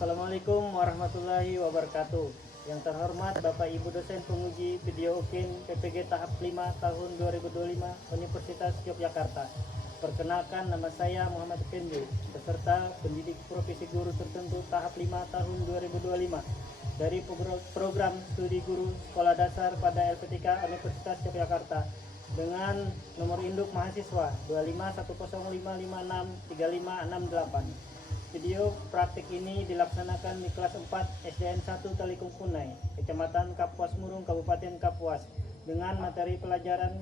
Assalamualaikum warahmatullahi wabarakatuh. Yang terhormat Bapak Ibu dosen penguji video UKIN PPG tahap 5 tahun 2025 Universitas Yogyakarta. Perkenalkan, nama saya Muhammad Effendi, peserta pendidik profesi guru tertentu tahap 5 tahun 2025 dari program studi guru sekolah dasar pada LPTK Universitas Yogyakarta dengan nomor induk mahasiswa 25105563568. Video praktik ini dilaksanakan di kelas 4 SDN 1 Talikung Kunai, Kecamatan Kapuas Murung, Kabupaten Kapuas, dengan materi pelajaran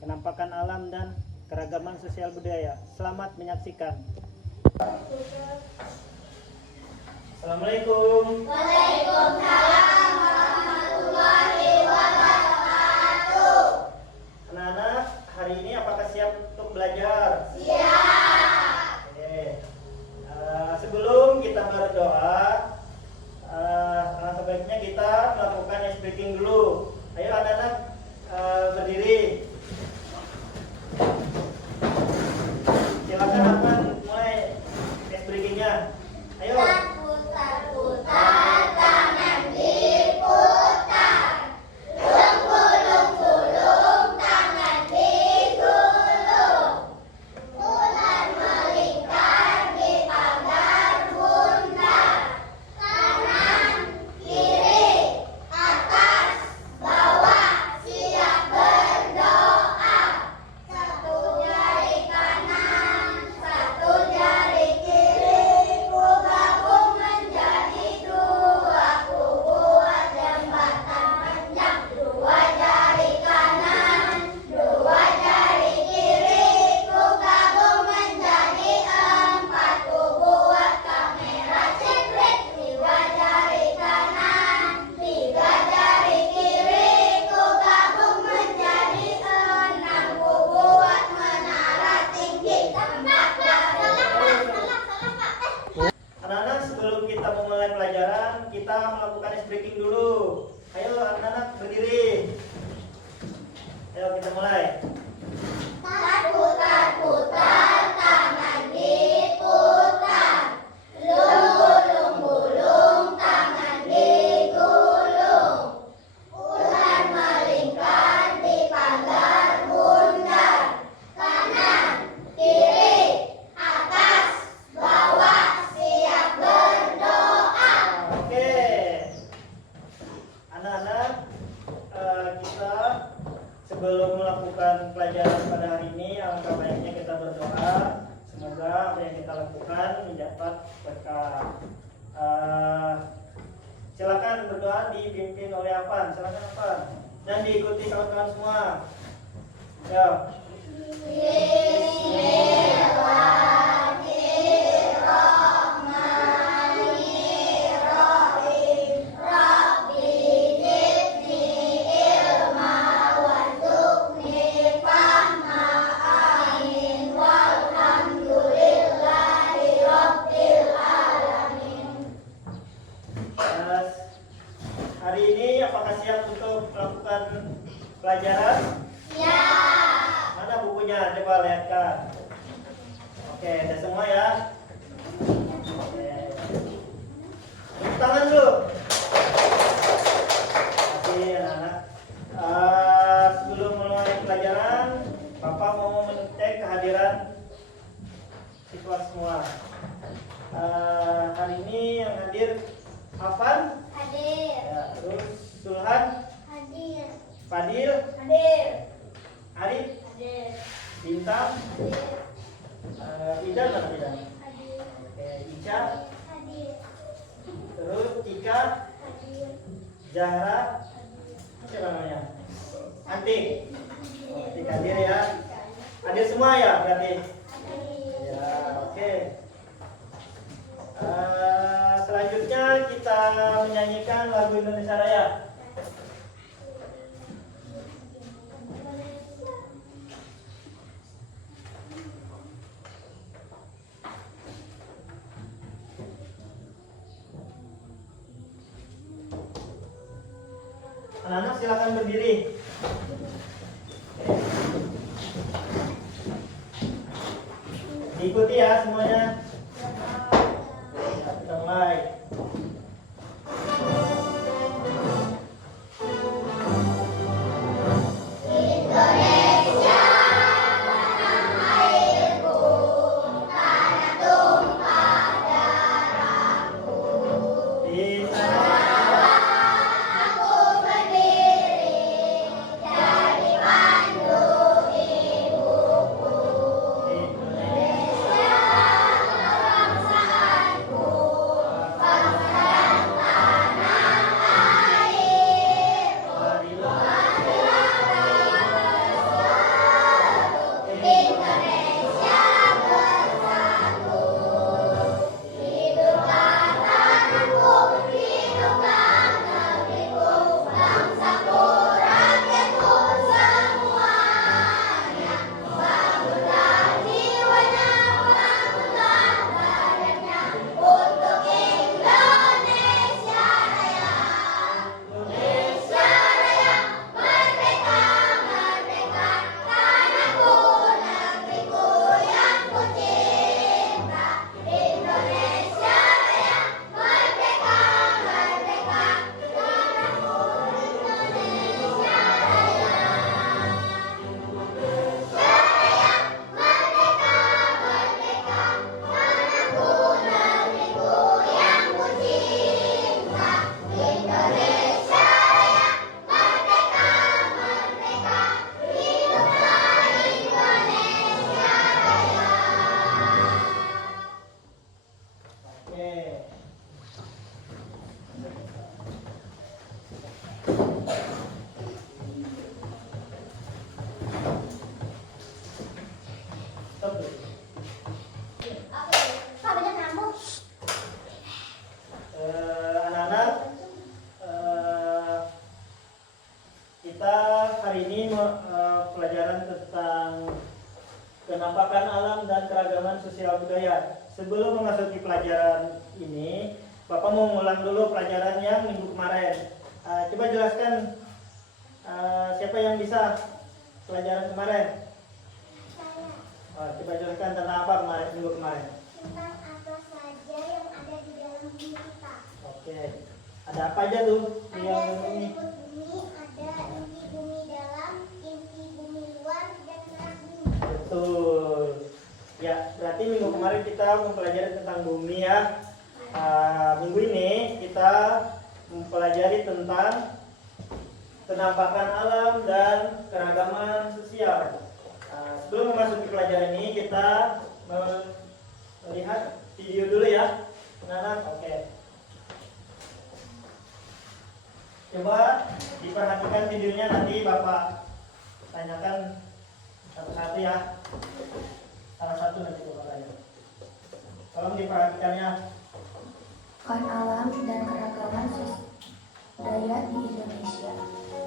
kenampakan alam dan keragaman sosial budaya. Selamat menyaksikan. Assalamualaikum. Waalaikumsalam warahmatullahi wabarakatuh. Anak-anak, hari ini apakah siap untuk belajar? Siap. Sebelum kita berdoa, sebaiknya kita melakukan ice breaking dulu. Ayo anak-anak, berdiri. Silakan akan mulai ice breakingnya. Ayo. Putar-putar tangan diputar, gulung-gulung tangan digulung, ular melingkar di pagar bundar, kanan kiri atas bawah siap berdoa, satu jari kanan satu jari kiri ku gabung menjadi dua, ku buat jembatan panjang, dua jari kanan dua jari kiri ku gabung menjadi empat, ku buat kamera secret, tiga jari kanan tiga jari kiri ku gabung menjadi enam, ku buat menara tinggi. Anak-anak, sebelum kita memulai pelajaran, kita melakukan ice breaking dulu. Ayo anak-anak, berdiri. Ayo kita mulai. Putar-putar tangan diputar, gulung-gulung tangan digulung, ular melingkar di pagar bundar, kanan kiri atas bawah siap berdoa. Oke. Anak-anak, kita sebelum melakukan pelajaran pada hari ini, alangkah baiknya kita berdoa. Semoga apa yang kita lakukan mendapat berkah. Silakan berdoa dipimpin oleh Afan. Silakan Afan. Dan diikuti kawan-kawan semua. Ya. Bismillahirrahmanirrahim. Rabbi zidni ilma warzuqni fahma. Amin. Walhamdulillahi rabbil alamin. Yes. Hari ini apakah siap untuk melakukan pelajaran? Ya. Mana bukunya? Coba lihatkan. Oke, ada semua ya. Oke. Tepuk tangan dulu. Terima kasih anak-anak. Sebelum mulai pelajaran, Bapak mau mengecek kehadiran siswa semua. Hari ini yang hadir Afan, Hadir. ya, terus Sulhan, Hadir. Fadil, Hadir. Arif, Hadir. Bintang, Hadir. Idan mana Idan? Hadir. Oke, Ica, Hadir. terus Ika, Hadir. Zahra, siapa namanya? Antik. Antik hadir ya. Hadir semua ya berarti. Ya, oke. Selanjutnya kita menyanyikan lagu Indonesia Raya. Anak-anak silakan berdiri. Diikuti ya semuanya. Ya, kita mulai. sebelum memasuki pelajaran ini, Bapak mau ngulang dulu pelajaran yang minggu kemarin. Coba jelaskan siapa yang bisa pelajaran kemarin. Saya Coba jelaskan tentang apa kemarin, minggu kemarin. tentang apa saja yang ada di dalam bumi kita. Oke, ada apa aja tuh Ada yang ini? seliput bumi, ada inti bumi dalam, inti bumi luar, dan kerak bumi. Betul. Ya, berarti minggu kemarin kita mempelajari tentang bumi ya. Minggu ini kita mempelajari tentang penampakan alam dan keragaman sosial. Sebelum memasuki pelajaran ini kita melihat video dulu ya, anak-anak. Oke. Coba diperhatikan videonya, nanti Bapak tanyakan satu-satu ya. Salah satu nanti Bapak tanya. Tolong diperhatikannya. Kan alam dan keragaman budaya di Indonesia.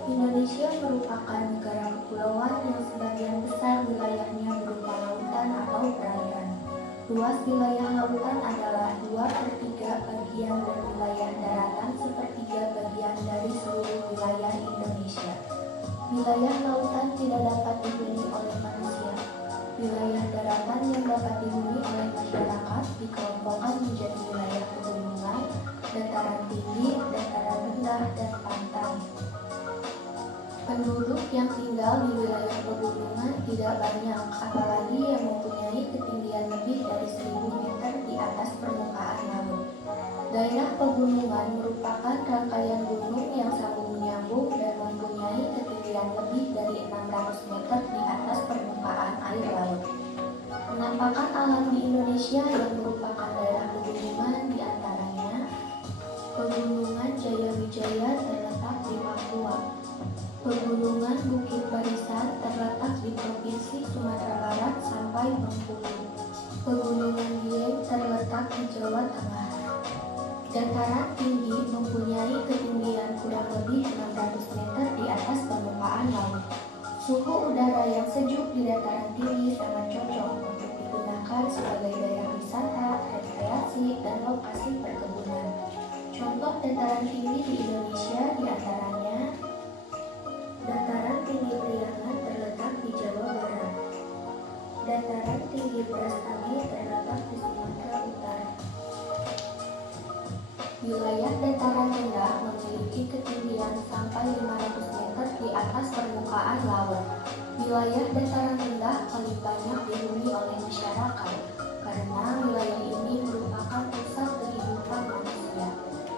Indonesia merupakan negara kepulauan yang sebagian besar wilayahnya berupa lautan atau perairan. Luas wilayah lautan adalah 2/3 bagian dan wilayah daratan 1/3 bagian dari seluruh wilayah Indonesia. Wilayah lautan tidak dapat dihuni oleh manusia. Wilayah daratan yang dapat dihuni oleh masyarakat dikelompokkan menjadi wilayah pegunungan, dataran tinggi, dataran rendah, dan pantai. Penduduk yang tinggal di wilayah pegunungan tidak banyak, apalagi yang mempunyai ketinggian lebih dari 1000 meter di atas permukaan laut. Daerah pegunungan merupakan rangkaian gunung yang sambung menyambung dan mempunyai ketinggian lebih dari 600 meter di atas permukaan air laut. Penampakan alam di Indonesia yang merupakan daerah pegunungan diantaranya Pegunungan Jayawijaya terletak di Papua. Pegunungan Bukit Barisan terletak di Provinsi Sumatera Barat sampai Bengkulu. Pegunungan Dieng terletak di Jawa Tengah. Dataran tinggi mempunyai ketinggian kurang lebih 600 meter di atas permukaan laut. Suhu udara yang sejuk di dataran tinggi sangat cocok untuk digunakan sebagai daerah wisata, rekreasi, dan lokasi perkebunan. Contoh dataran tinggi di Indonesia diantaranya Dataran tinggi Priangan terletak di Jawa Barat. Dataran tinggi Brastagi terletak di Sumatera Utara. Wilayah dataran rendah memiliki ketinggian sampai 500 meter di atas permukaan laut. Wilayah dataran rendah paling banyak dihuni oleh masyarakat karena wilayah ini merupakan pusat kehidupan manusia.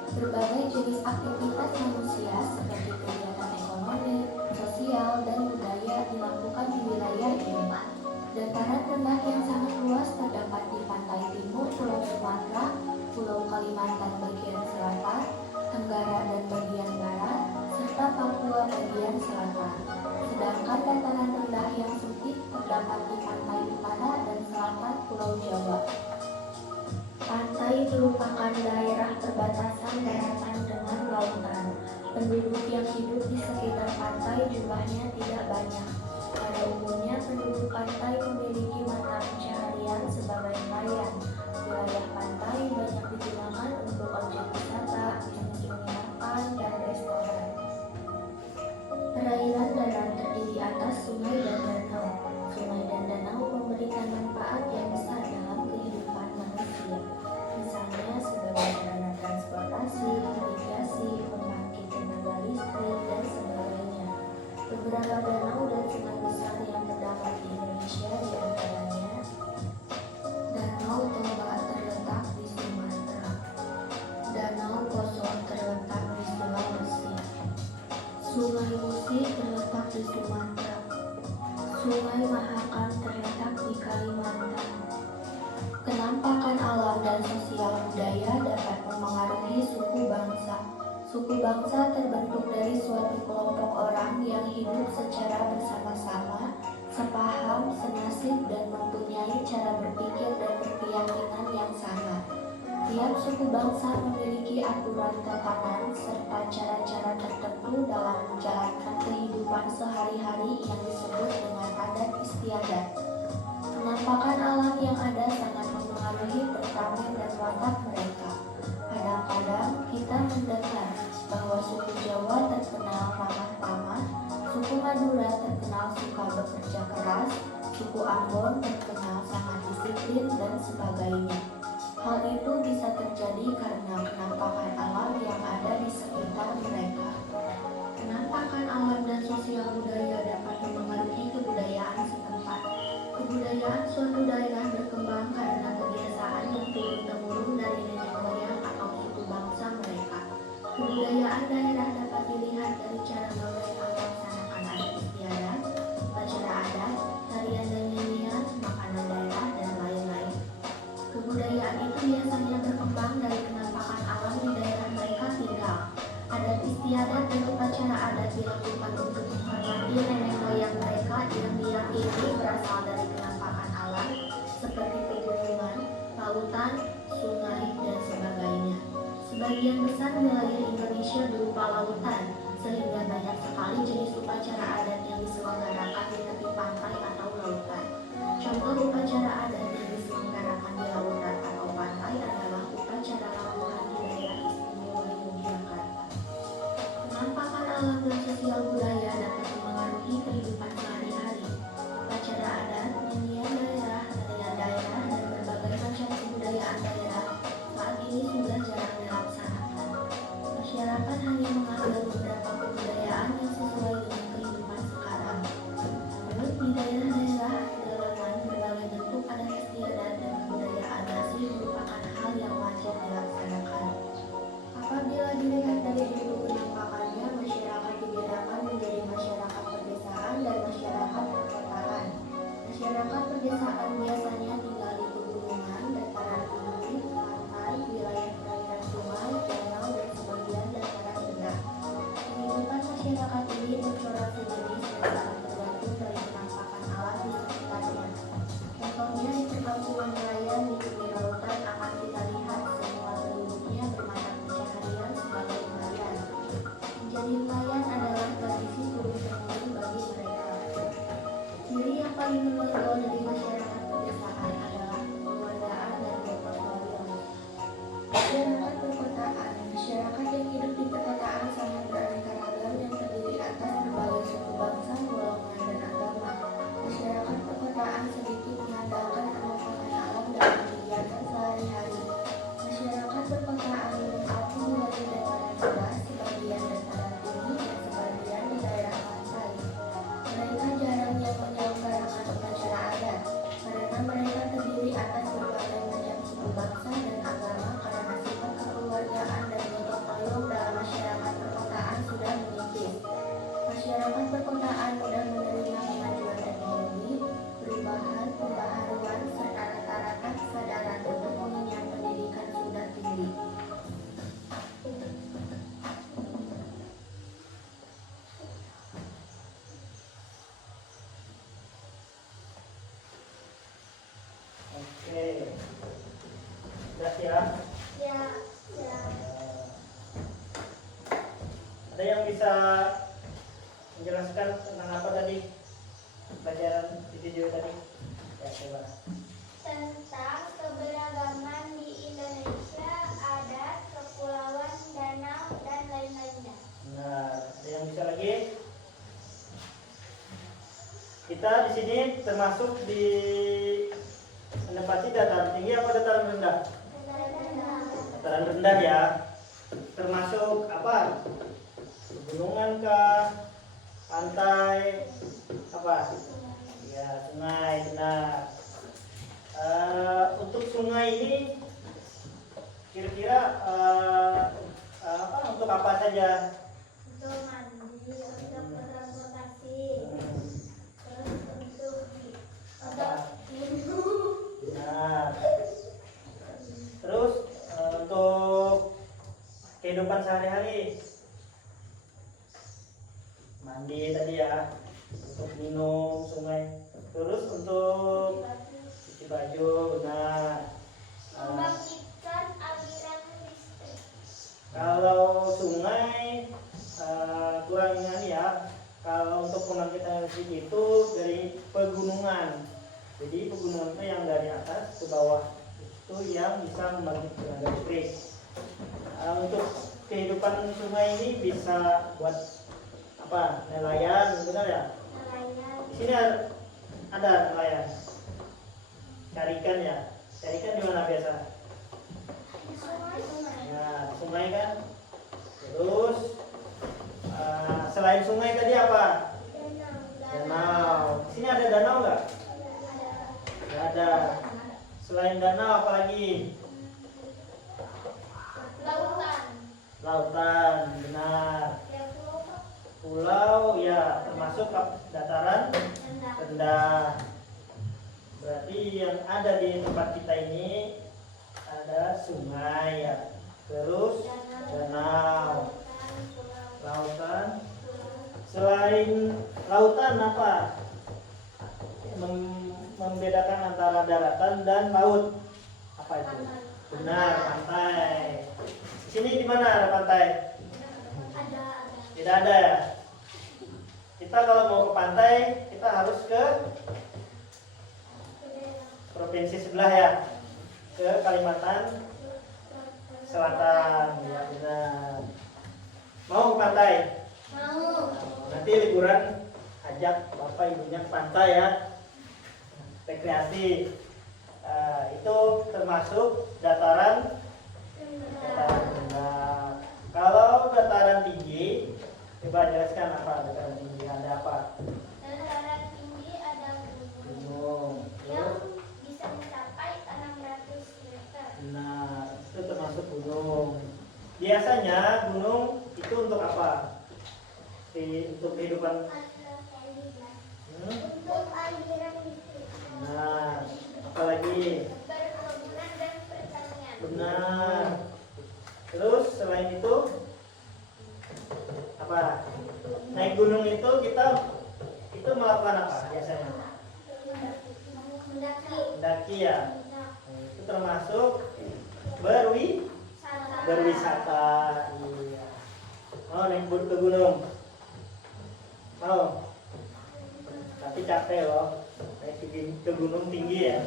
Berbagai jenis aktivitas manusia seperti kegiatan ekonomi, sosial, dan budaya dilakukan di wilayah ini. Dataran rendah yang sangat luas terdapat di pantai timur Pulau Sumatera, Pulau Kalimantan bagian selatan, Tenggara dan bagian barat, serta Papua bagian selatan. Sedangkan dataran rendah yang sempit terdapat di pantai utara dan selatan Pulau Jawa. Pantai merupakan daerah perbatasan daratan dengan lautan. Penduduk yang hidup di sekitar pantai jumlahnya tidak banyak. Pada umumnya penduduk pantai memiliki mata pencaharian sebagai nelayan. Wilayah pantai banyak digunakan untuk objek wisata, bisnis penginapan, dan restoran. Perairan darat terdiri atas sungai dan danau. Sungai dan danau memberikan manfaat yang besar dalam kehidupan manusia. Misalnya sebagai sarana transportasi, irigasi, pembangkit tenaga listrik, dan sebagainya. Beberapa danau dan sungai besar yang terdapat di Indonesia diantaranya Danau Toba terletak di Sumatera, Danau Kosong terletak di Sulawesi, Sungai Musi terletak di Sumatera, Sungai Mahakam terletak di Kalimantan. Penampakan alam dan sosial budaya dapat memengaruhi suku bangsa. Suku bangsa terbentuk dari suatu kelompok orang yang hidup secara bersama-sama, sepaham, senasib, dan mempunyai cara berpikir dan berkeyakinan yang sama. Tiap suku bangsa memiliki aturan tatanan serta cara-cara tertentu dalam menjalankan kehidupan sehari-hari yang disebut dengan adat istiadat. Penampakan alam yang ada sangat mempengaruhi memengaruhi temperamen dan watak mereka. Kadang-kadang kita mendengar bahwa suku Jawa terkenal ramah tamah, suku Madura terkenal suka bekerja keras, suku Ambon terkenal sangat disiplin, dan sebagainya. Hal itu bisa terjadi karena penampakan alam yang ada di sekitar mereka. Penampakan alam dan sosial budaya dapat memengaruhi kebudayaan setempat. Kebudayaan suatu daerah berkembang karena kebiasaan yang turun-temurun dari nenek moyang atau suku bangsa mereka. Kebudayaan daerah dapat dilihat dari cara mereka melaksanakan adat istiadat, upacara adat, tarian dan nyanyian, makanan daerah, dan lain-lain. Kebudayaan itu biasanya berkembang dari penampakan alam di daerah mereka tinggal. Adat istiadat dan upacara adat dilakukan untuk menghormati nenek moyang mereka yang diyakini berasal dari penampakan alam seperti pegunungan, lautan, sungai, dan sebagainya. Sebagian besar wilayah Indonesia berupa lautan, sehingga banyak sekali jenis upacara adat yang diselenggarakan di tepi pantai atau lautan. Contoh upacara adat yang diselenggarakan di lautan atau pantai adalah upacara labuhan di daerah istimewa Yogyakarta. Penampakan alam dan sosial budaya dapat memengaruhi kehidupan sehari-hari. Upacara adat, nyanyian daerah, tarian daerah, dan berbagai macam kebudayaan daerah saat ini sudah jarang dilaksanakan. Masyarakat hanya mengambil beberapa kebudayaan yang sesuai dengan kehidupan sekarang. Namun di daerah-daerah pedalaman berbagai bentuk adat istiadat dan kebudayaan masih merupakan hal yang wajar dilaksanakan. Apabila dilihat dari bentuk penampakannya, masyarakat dibedakan menjadi masyarakat pedesaan dan masyarakat perkotaan. Masyarakat pedesaan biasanya tinggal di pegunungan, dataran tinggi, pantai, wilayah perairan sungai, danau, dan sebagian dataran rendah. Kehidupan masyarakat ini bercorak sejenis dan sangat tergantung dari penampakan alam di sekitarnya. Contohnya di perkampungan nelayan di tepi lautan akan kita lihat semua penduduknya bermata pencaharian sebagai nelayan. Menjadi nelayan adalah tradisi turun-temurun bagi mereka. Ciri yang paling menonjol dari masyarakat pedesaan adalah kekeluargaan dan gotong royong. Masyarakat perkotaan, masyarakat yang hidup di perkotaan sangat beraneka ragam yang terdiri atas berbagai suku bangsa, golongan, dan agama. Masyarakat perkotaan sedikit mengandalkan penampakan alam dalam kegiatan sehari-hari. Masyarakat perkotaan menempati wilayah dataran rendah, sebagian dataran tinggi, dan sebagian di daerah pantai. Mereka jarang yang menyelenggarakan upacara adat, karena mereka terdiri atas berbagai macam suku bangsa dan agama karena sifat kekeluargaan dan gotong royong dalam masyarakat perkotaan sudah menipis. Masyarakat perkotaan mudah menerima kemajuan teknologi, perubahan, pembaharuan, serta rata-rata kesadaran untuk mengenyam pendidikan sudah tinggi. Oke. Sudah siap? Ya, ya. Ada yang bisa menjelaskan tentang apa tadi pelajaran di video tadi? Ya, coba. Tentang keberagaman di Indonesia, adat, kepulauan, danau, dan lain-lainnya. Nah, ada yang bisa lagi? Kita di sini termasuk di menempati dataran tinggi apa dataran rendah? Dataran rendah ya. Termasuk apa? Pegunungan kah? Pantai? Apa? Ya, sungai. Benar. Untuk sungai ini kira-kira untuk apa saja? Untuk mandi, untuk transportasi, terus untuk minum. Benar. Terus untuk kehidupan sehari-hari, mandi tadi ya, untuk minum sungai. Terus untuk cuci baju, benar. Membangkitkan aliran listrik. Kalau sungai kurang ini ya. Kalau untuk pembangkitan listrik itu dari pegunungan. Jadi pegunungan itu yang dari atas ke bawah. itu yang bisa membangkit tenaga listrik. Untuk kehidupan sungai ini bisa buat apa? Nelayan, benar ya? Di sini ada nelayan. Cari ikan ya. Cari ikan di mana biasa? Nah, sungai kan. Terus selain sungai tadi apa? Danau. Di sini ada danau nggak? Nggak ada. Selain danau apa lagi? Lautan, benar. Pulau ya termasuk dataran rendah. Berarti yang ada di tempat kita ini ada sungai ya. Terus danau, lautan. Selain lautan apa? Membedakan antara daratan dan laut. Apa itu? Benar, pantai. Di sini di mana ada pantai? Tidak ada ya. Kita kalau mau ke pantai, kita harus ke provinsi sebelah ya, ke Kalimantan Selatan. Ya benar. Mau ke pantai? Mau. Nanti liburan ajak bapak ibunya ke pantai ya, rekreasi. Itu termasuk dataran rendah. Kalau dataran tinggi, coba jelaskan apa dataran tinggi, ada apa? Dataran tinggi ada Gunung. yang bisa mencapai 600 meter. Nah, itu termasuk gunung. Biasanya gunung itu untuk apa? Untuk kehidupan. Untuk aliran listrik. Nah, apalagi? Perkebunan dan pertanian. Benar. Terus selain itu apa? Naik gunung itu kita melakukan apa biasanya? Mendaki ya. Itu termasuk berwisata. Iya. Mau naik ke gunung? Mau? Tapi capek loh. Naik ke gunung tinggi ya.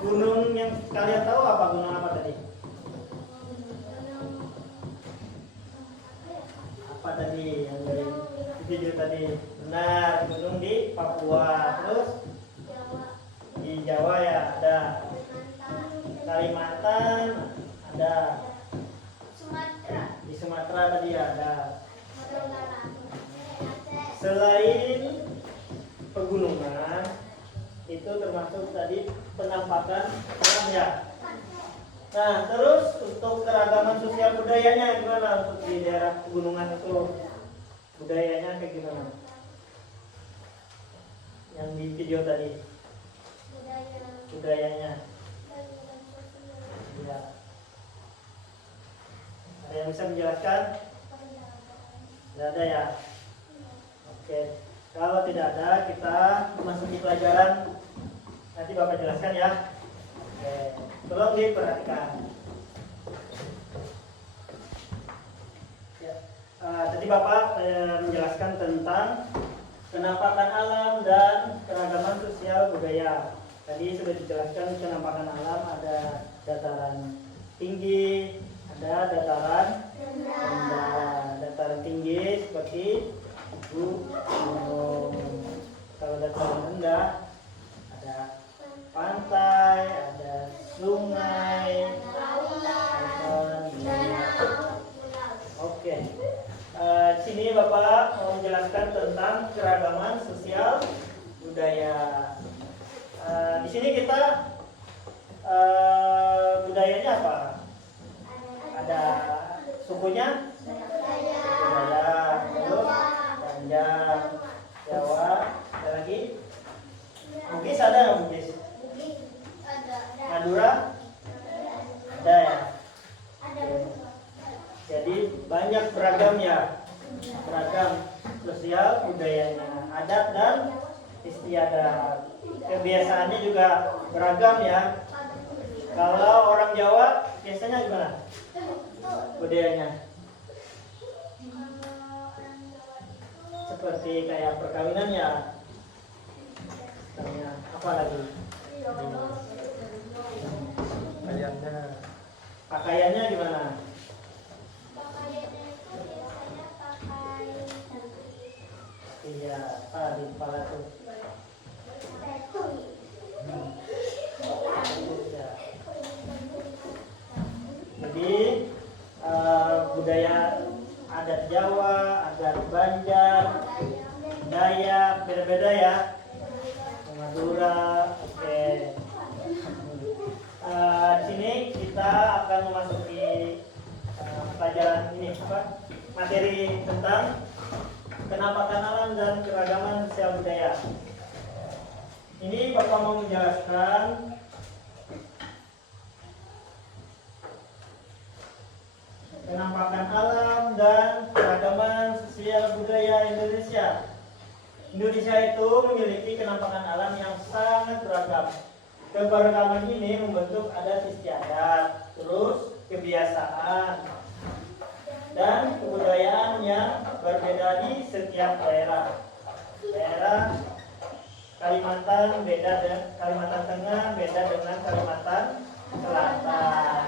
Gunung yang kalian tahu apa? Gunung apa tadi? Apa tadi yang dari video tadi? Benar, gunung di Papua. Terus di Jawa ya ada. Kalimantan ada. Di Sumatera tadi ada. Selain pegunungan, itu termasuk tadi penampakan alam ya. Nah, terus untuk keragaman sosial budayanya gimana untuk di daerah pegunungan itu? Budayanya kayak gimana? Yang di video tadi. Budayanya. Ya. Ada yang bisa menjelaskan? Tidak ada ya? Oke. Kalau tidak ada, kita masuki pelajaran. Nanti Bapak jelaskan ya. Oke. Tolong diperhatikan. Ya. Tadi Bapak menjelaskan tentang penampakan alam dan keragaman sosial budaya. Tadi sudah dijelaskan penampakan alam ada dataran tinggi, ada dataran rendah. Dataran tinggi seperti gunung. Kalau dataran rendah ada pantai, ada sungai, lautan. Oke. Sini Bapak mau menjelaskan tentang keragaman sosial budaya. Di sini kita budayanya apa? Ada sukunya? Budaya, terus Banjar, Jawa, ada lagi? Bugis ada nggak Bugis? Madura? Ada ya? Jadi banyak beragam ya, beragam sosial budayanya, adat dan istiadat. Kebiasaannya juga beragam ya. Kalau orang Jawa biasanya gimana budayanya? Seperti kayak perkawinan ya. Apa lagi? Kayaknya Pakaiannya gimana? Pakaiannya itu biasanya pakai santri. Iya, apa di kepala tuh? Ya. Jadi budaya adat Jawa, adat Banjar, Dayak beda-beda ya. Madura, oke. Di sini kita akan memasuki pelajaran ini apa? Materi tentang kenampakan alam dan keragaman sosial budaya. Ini Bapak mau menjelaskan kenampakan alam dan keragaman sosial budaya Indonesia. Indonesia itu memiliki kenampakan alam yang sangat beragam. Keberagaman ini membentuk adat istiadat, terus kebiasaan dan kebudayaan yang berbeda di setiap daerah. Daerah Kalimantan beda dengan Kalimantan Tengah, beda dengan Kalimantan Selatan.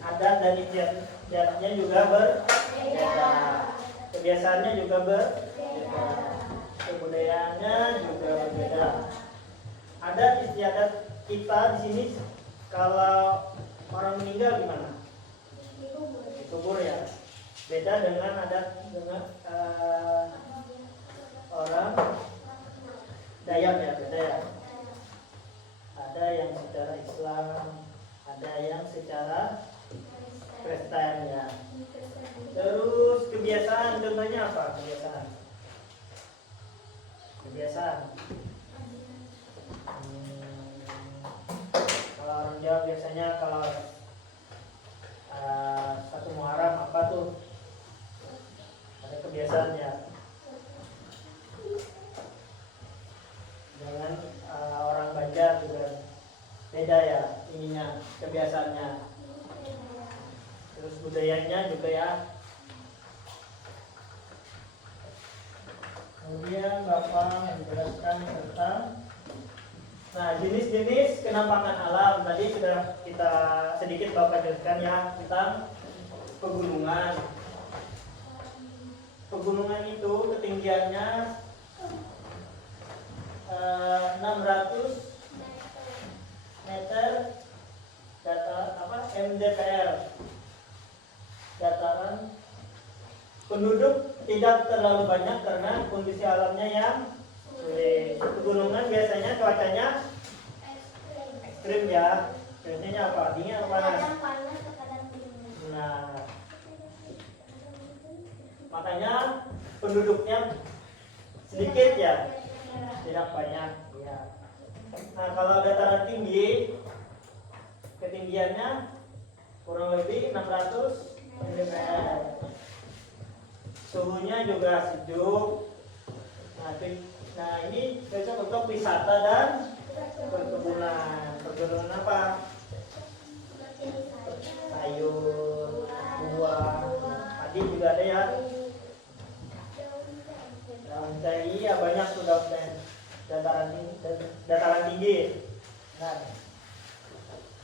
Adat dan istiadatnya juga berbeda. Kebiasaannya juga berbeda. Kebudayaannya juga berbeda. Adat istiadat kita di sini kalau orang meninggal gimana? Dikubur ya. Beda dengan adat dengan orang Dayak ya, beda ya. Ada yang secara Islam, ada yang secara Kristen ya. Terus kebiasaan, contohnya apa kebiasaan? Kebiasaan. Kalau orang Jawa biasanya kalau satu Muharram apa tuh? Ada kebiasaannya. Dengan orang Banjar juga beda ya ininya kebiasaannya. Terus budayanya juga ya. Kemudian Bapak menjelaskan tentang jenis-jenis kenampakan alam. Tadi sudah kita sedikit Bapak jelaskan ya tentang pegunungan. Pegunungan itu ketinggiannya 600 meter mdpl. Dataran penduduk tidak terlalu banyak karena kondisi alamnya yang sulit. Pegunungan biasanya cuacanya ekstrim ya. Biasanya apa? Dingin atau panas? Nah, makanya penduduknya sedikit ya, tidak banyak ya. Nah, kalau dataran tinggi ketinggiannya kurang lebih 600 mdpl. Suhunya juga sejuk. Nah, ini cocok untuk wisata dan perkebunan. Perkebunan apa? Sayur, buah, padi juga ada ya. Daun teh ya banyak tuh daun teh. Dataran tinggi. Nah,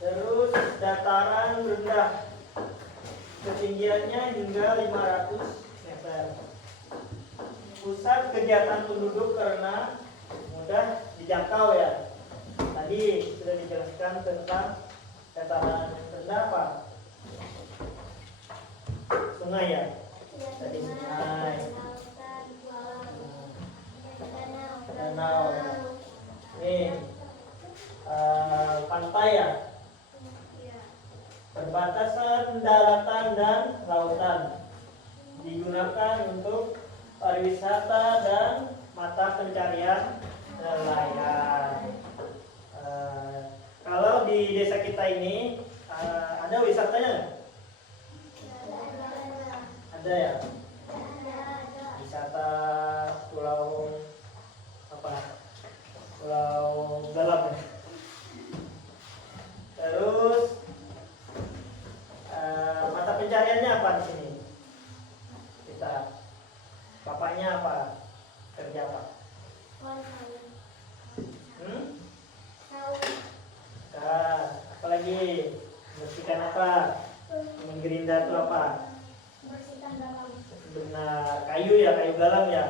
terus dataran rendah. Ketinggiannya hingga 500 meter. Pusat kegiatan penduduk karena mudah dijangkau ya. Tadi sudah dijelaskan tentang dataran rendah apa? Sungai ya. Tadi sungai, danau. Ini pantai ya. Perbatasan daratan dan lautan digunakan untuk pariwisata dan mata pencarian nelayan. Kalau di desa kita ini ada wisatanya? Ada ya? Wisata pulau apa? Pulau Galam ya? Terus mata pencariannya apa di sini? Kita bapaknya apa? Kerja apa? apa? Menggerinda itu apa? Bersihkan dalam. Benar, kayu ya, kayu galam ya.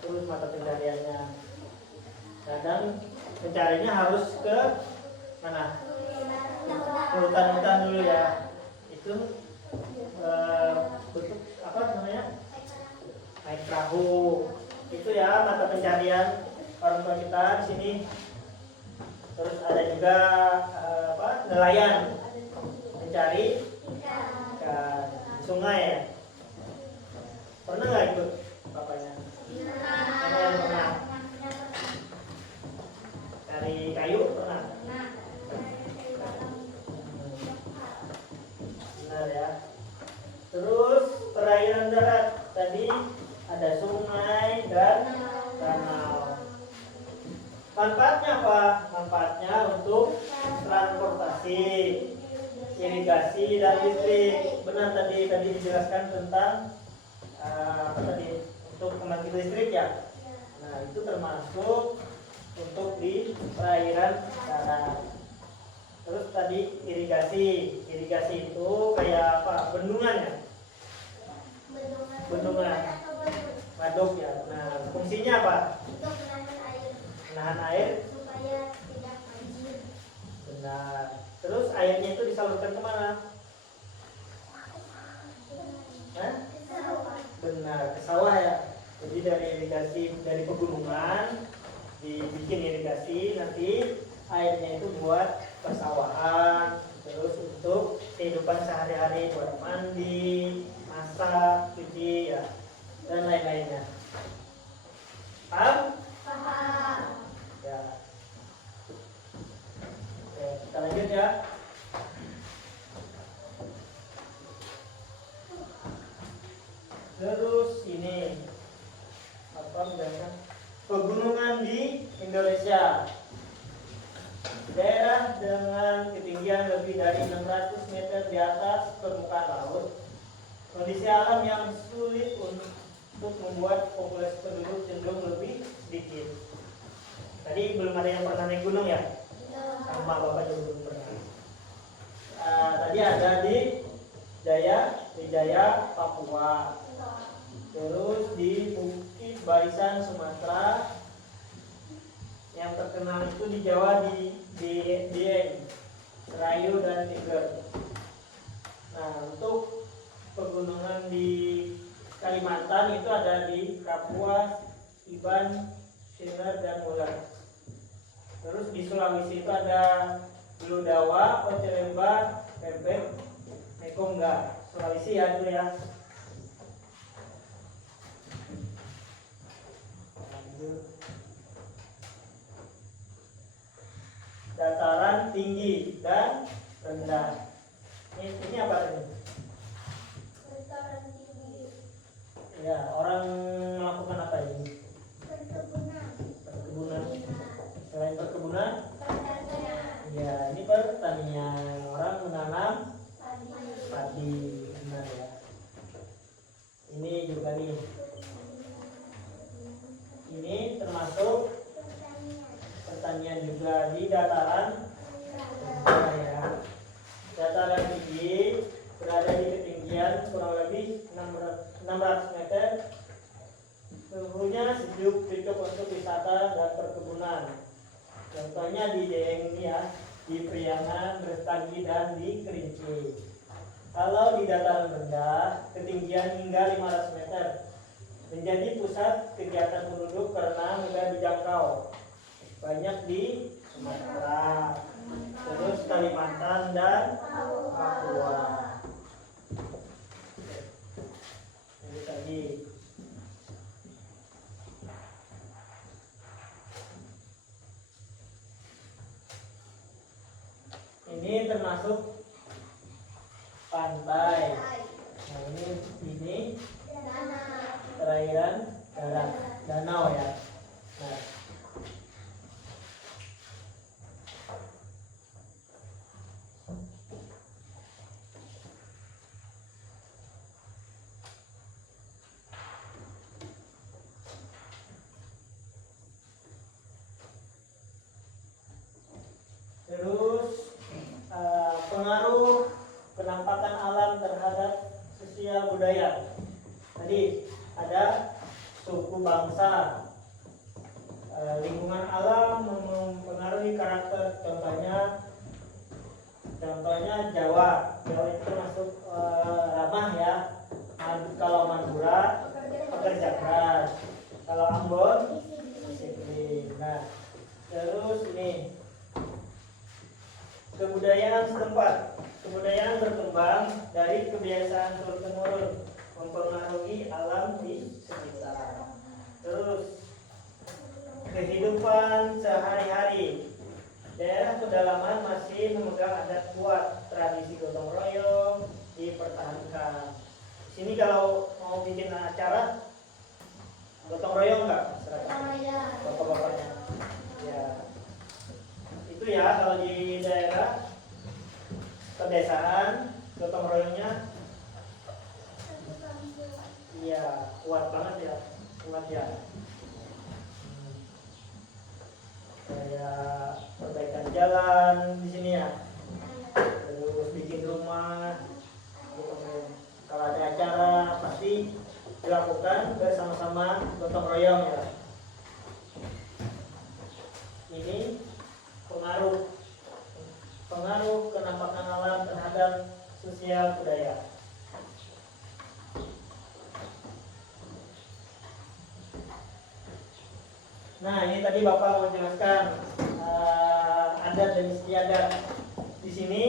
Terus mata pencariannya. Kadang pencarinya harus ke mana? Ke hutan-hutan dulu ya. Itu bentuk apa namanya? Naik perahu. Itu ya mata pencarian orang tua kita di sini. Terus ada juga nelayan mencari ikan di sungai ya. Pernah nggak ikut bapaknya? Ada yang pernah cari kayu pernah? Benar ya. Terus perairan darat tadi ada sungai dan danau. Manfaatnya apa? Manfaatnya untuk transportasi, irigasi dan listrik. Benar tadi dijelaskan tentang apa tadi? Untuk pembangkit listrik ya. Nah, itu termasuk untuk di perairan darat. Terus tadi irigasi. Irigasi itu kayak apa? Bendungan ya? Bendungan. Waduk ya. Nah, fungsinya apa? Untuk menahan air Menahan air. supaya tidak banjir. Benar. Terus airnya itu disalurkan kemana? Hah? Benar, ke sawah ya. Jadi dari irigasi dari pegunungan dibikin irigasi, nanti airnya itu buat persawahan, terus untuk kehidupan sehari-hari, buat mandi, masak, cuci ya, dan lain-lainnya. Paham? Paham. Ya. Oke, kita lanjut ya. Terus ini apa misalkan pegunungan di Indonesia. Daerah dengan ketinggian lebih dari 600 meter di atas permukaan laut. Kondisi alam yang sulit untuk membuat populasi penduduk cenderung lebih sedikit. Tadi belum ada yang pernah naik gunung ya? Sama Bapak juga belum pernah. Tadi ada di Jaya, Papua. Terus di Bukit Barisan, Sumatera. Yang terkenal itu di Jawa di Dieng, Serayu dan Tiger. Nah, untuk pegunungan di Kalimantan itu ada di Kapuas, Iban, Sinar dan Ular. Terus di Sulawesi itu ada Ludawa, Ocelemba, Pempek, Mekongga. Sulawesi ya itu ya. Dataran tinggi dan rendah. Ini apa ini? Dataran tinggi. Ya, orang melakukan apa ini? Perkebunan. Perkebunan. Selain perkebunan, Pertanian. ya ini pertanian. Orang menanam Padi. padi, benar ya. Ini juga nih. Ini termasuk pertanian juga di dataran rendah ya. Dataran tinggi berada di ketinggian kurang lebih 600 meter. Suhunya sejuk, cocok untuk wisata dan perkebunan. Contohnya di Dieng ya, di Priangan, Brastagi dan di Kerinci. Kalau di dataran rendah, ketinggian hingga 500 meter, menjadi pusat kegiatan penduduk karena mudah dijangkau. Banyak di Sumatera, terus Kalimantan dan Papua. Lanjut lagi. Ini termasuk pantai. Nah ini perairan darat, danau ya. Nah, terus pengaruh penampakan alam terhadap sosial budaya. Tadi ada suku bangsa, lingkungan alam mempengaruhi karakter. Contohnya Jawa itu termasuk ramah ya. Kalau Madura pekerja keras, kalau Ambon disiplin. Nah, terus ini kebudayaan setempat. Kebudayaan berkembang dari kebiasaan turun-temurun, mempengaruhi alam di sekitar. Terus kehidupan sehari-hari. Daerah pedalaman masih memegang adat kuat, tradisi gotong royong dipertahankan. Sini kalau mau bikin acara gotong royong nggak? Bapak-bapaknya. Ya. Itu ya kalau di daerah pedesaan gotong royongnya iya kuat banget ya, kuat ya. Kayak perbaikan jalan di sini ya, terus bikin rumah gotong royong. Kalau ada acara pasti dilakukan bersama-sama gotong royong ya. Ini pengaruh kenampakan alam terhadap sosial budaya. Nah, ini tadi Bapak mau jelaskan adat dan istiadat. Di sini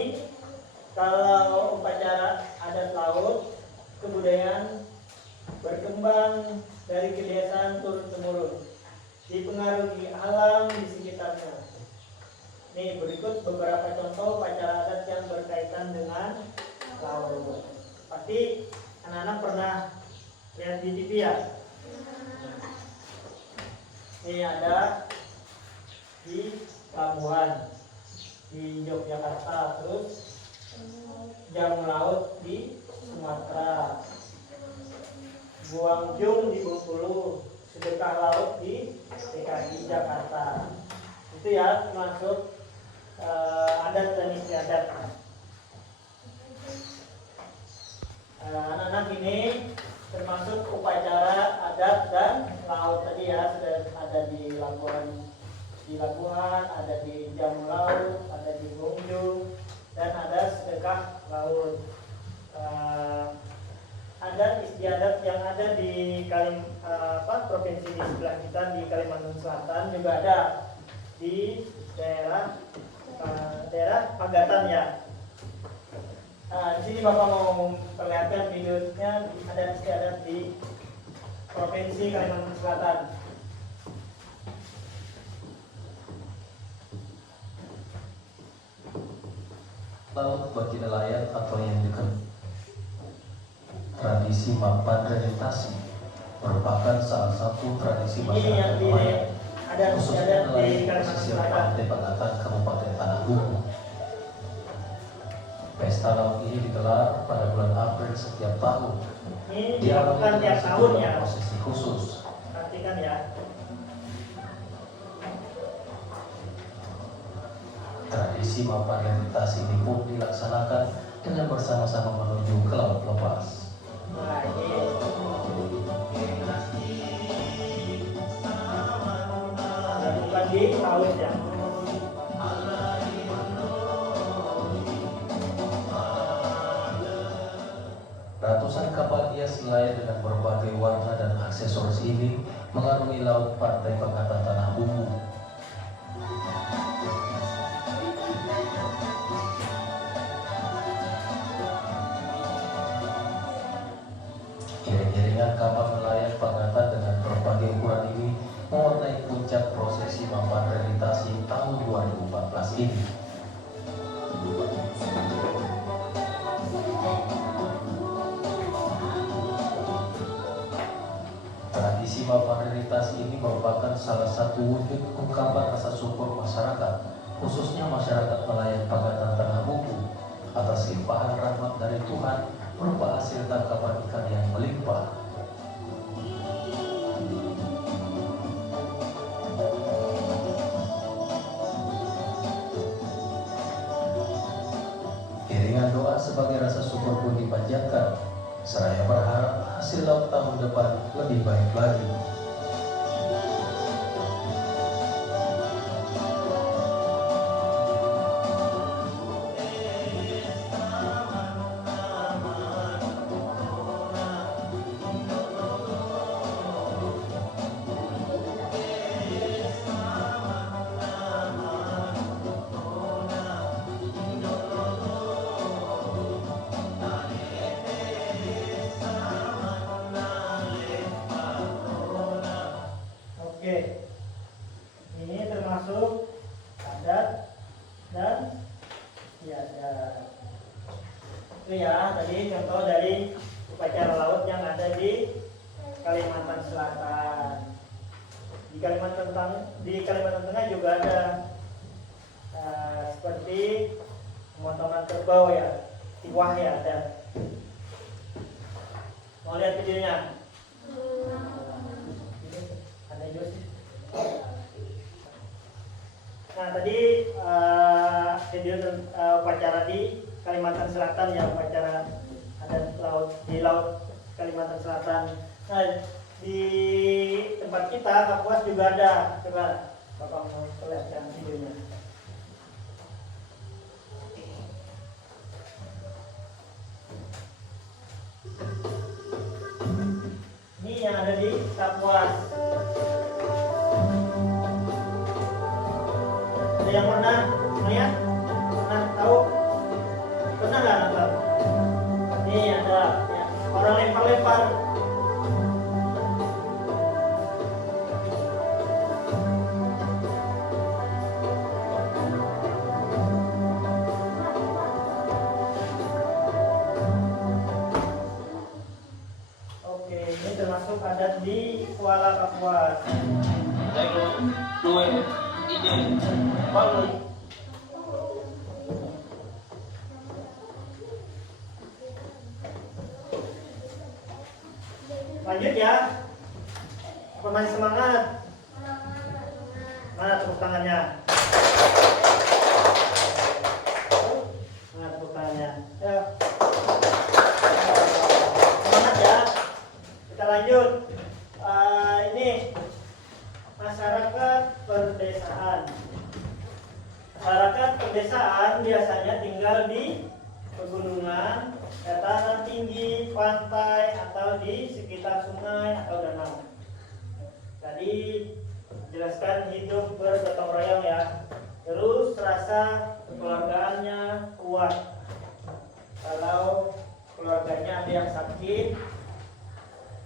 kalau upacara adat laut, kebudayaan berkembang dari kebiasaan turun-temurun, dipengaruhi alam di sekitarnya. Nih berikut beberapa contoh upacara adat yang berkaitan dengan laut. Pasti anak-anak pernah lihat di TV ya. Ini ada di Labuhan di Yogyakarta, terus jamu laut di Sumatera, Buangjong di Bengkulu, sedekah laut di DKI Jakarta. Itu ya termasuk adat dan istiadat. Anak-anak ini termasuk upacara adat dan laut tadi ya, sudah ada di Labuhan, ada di jamu laut, ada di Buangjong, dan ada sedekah laut. Adat istiadat yang ada di provinsi di sebelah kita di Kalimantan Selatan juga ada di daerah Pagatan ya. Di sini Bapak mau perlihatkan videonya adat istiadat di provinsi Kalimantan Selatan. Laut bagi nelayan atau yang dekat. Tradisi mapan redentasi merupakan salah satu tradisi masyarakat nelayan, khususnya nelayan di pesisir pantai Pagatan, Kabupaten Tanah Bumbu. Pesta laut ini digelar pada bulan April setiap tahun. Ini dilakukan tiap tahun ya. Prosesi khusus. Perhatikan ya. Tradisi mapan redentasi ini pun dilaksanakan dengan bersama-sama menuju ke laut lepas. Nah, ini dilakukan di laut ya. Ratusan kapal hias nelayan dengan berbagai warna dan aksesoris ini mengarungi laut pantai Pagatan Tanah Bumbu. Iring-iringan kapal nelayan Pagatan dengan berbagai ukuran ini mewarnai puncak prosesi mapan redentasi tahun 2014 ini. Tradisi mapan redentasi ini merupakan salah satu wujud ungkapan rasa syukur masyarakat, khususnya masyarakat nelayan Pagatan Tanah Bumbu, atas limpahan rahmat dari Tuhan berupa hasil tangkapan ikan yang melimpah. Iringan doa sebagai rasa syukur pun dipanjatkan, seraya berharap hasil laut tahun depan lebih baik lagi. Oke, ini termasuk adat dan istiadat. Itu ya tadi contoh dari upacara laut yang ada di Kalimantan Selatan. Di Kalimantan Tengah juga ada seperti pemotongan kerbau ya, tiwah ya ada. Mau lihat videonya? Ada juga sih. Nah tadi video upacara di Kalimantan Selatan ya, upacara adat laut di laut Kalimantan Selatan. Nah di tempat kita Kapuas juga ada. Coba Bapak mau perlihatkan videonya. Ini yang ada di Kapuas. Ada yang pernah melihat? Pernah tahu? Pernah nggak nonton? Ini ada ya, orang lempar-lempar. Oke, ini termasuk adat di Kuala Kapuas. Lanjut ya. Pemain semangat. Mana tepuk tangannya? Mana tepuk tangannya? Ya. Semangat ya. Kita lanjut. Ini masyarakat perdesaan. Masyarakat perdesaan biasanya tinggal di pegunungan, dataran tinggi, pantai, atau di sekitar sungai atau danau. Tadi jelaskan hidup bergotong royong ya. Terus rasa kekeluargaannya kuat. Kalau keluarganya ada yang sakit,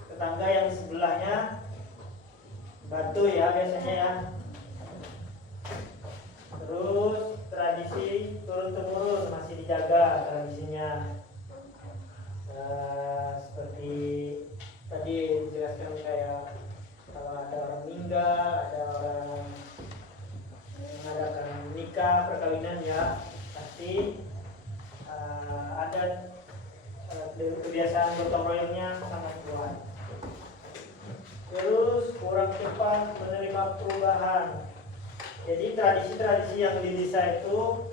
tetangga yang sebelahnya bantu ya biasanya ya. Terus tradisi turun temurun masih dijaga tradisinya. Seperti tadi dijelaskan kayak kalau ada orang meninggal, ada orang mengadakan nikah, perkawinan ya pasti ada kebiasaan gotong royongnya sangat kuat. Terus kurang cepat menerima perubahan. Jadi tradisi-tradisi yang di desa itu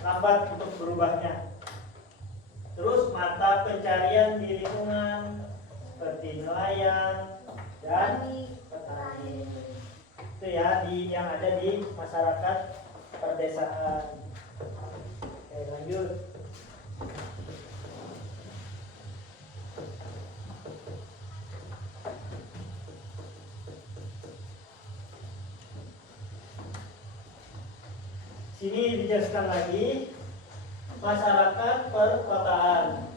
lambat untuk berubahnya. Terus mata pencarian di lingkungan seperti nelayan dan petani. Itu ya yang ada di masyarakat perdesaan. Oke, lanjut. Sini dijelaskan lagi masyarakat perkotaan.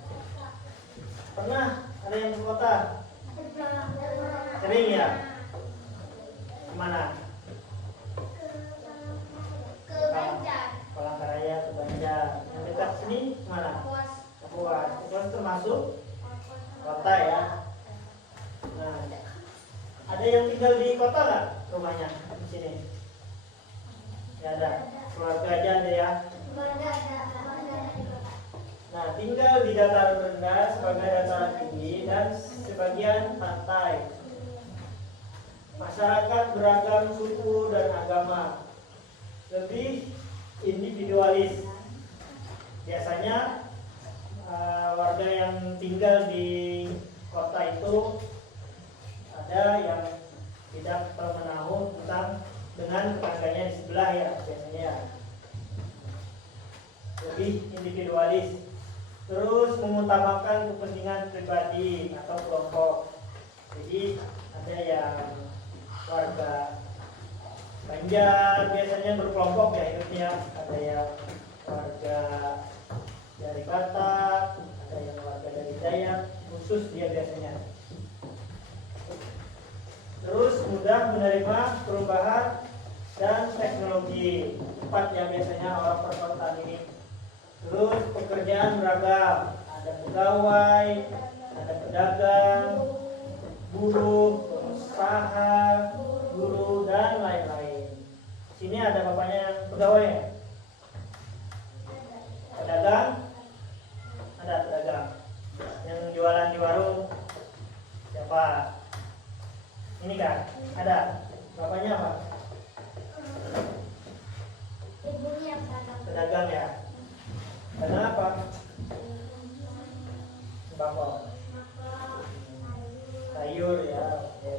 Pernah ada yang ke kota? Sering ya? Kemana? Ke Banjar. Palangkaraya, ke Banjar. Yang dekat sini mana? Kapuas. Kapuas termasuk kota ya. Nah, ada yang tinggal di kota nggak rumahnya di sini? Ya ada. Keluarga aja ada ya. Nah, tinggal di dataran rendah, sebagai dataran tinggi dan sebagian pantai. Masyarakat beragam suku dan agama, lebih individualis. Biasanya warga yang tinggal di kota itu ada yang tidak menahu tentang dengan tetangganya di sebelah ya, biasanya ya. Lebih individualis, terus mengutamakan kepentingan pribadi atau kelompok. Jadi ada yang warga Banjar biasanya berkelompok ya hidupnya, ada yang warga dari Batak, ada yang warga dari Dayak, khusus dia biasanya. Terus mudah menerima perubahan dan teknologi, cepat ya biasanya orang perkotaan ini. Terus pekerjaan beragam, ada pegawai, ada pedagang, buruh, pengusaha, guru dan lain-lain. Sini ada bapaknya yang pegawai ya? Pedagang? Ada pedagang. Yang jualan di warung siapa? Ini kan? Ada. Bapaknya apa? Ibunya pedagang. Pedagang ya? Pedagang apa? Bapak. Sayur ya. Oke.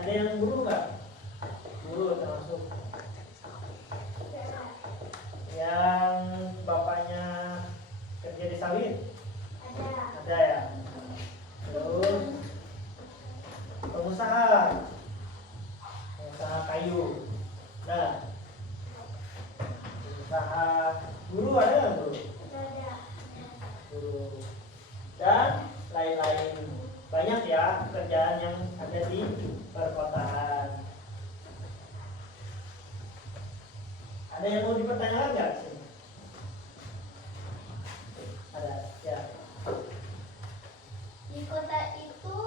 Ada yang guru nggak? Guru termasuk. Yang bapaknya kerja di sawit? Ada. Ada ya. Terus pengusaha kayu. Nah, pengusaha guru ada nggak guru? Ada. Guru dan lain-lain. Banyak ya pekerjaan yang ada di perkotaan. Ada yang mau dipertanyakan nggak? Ada ya. Di kota itu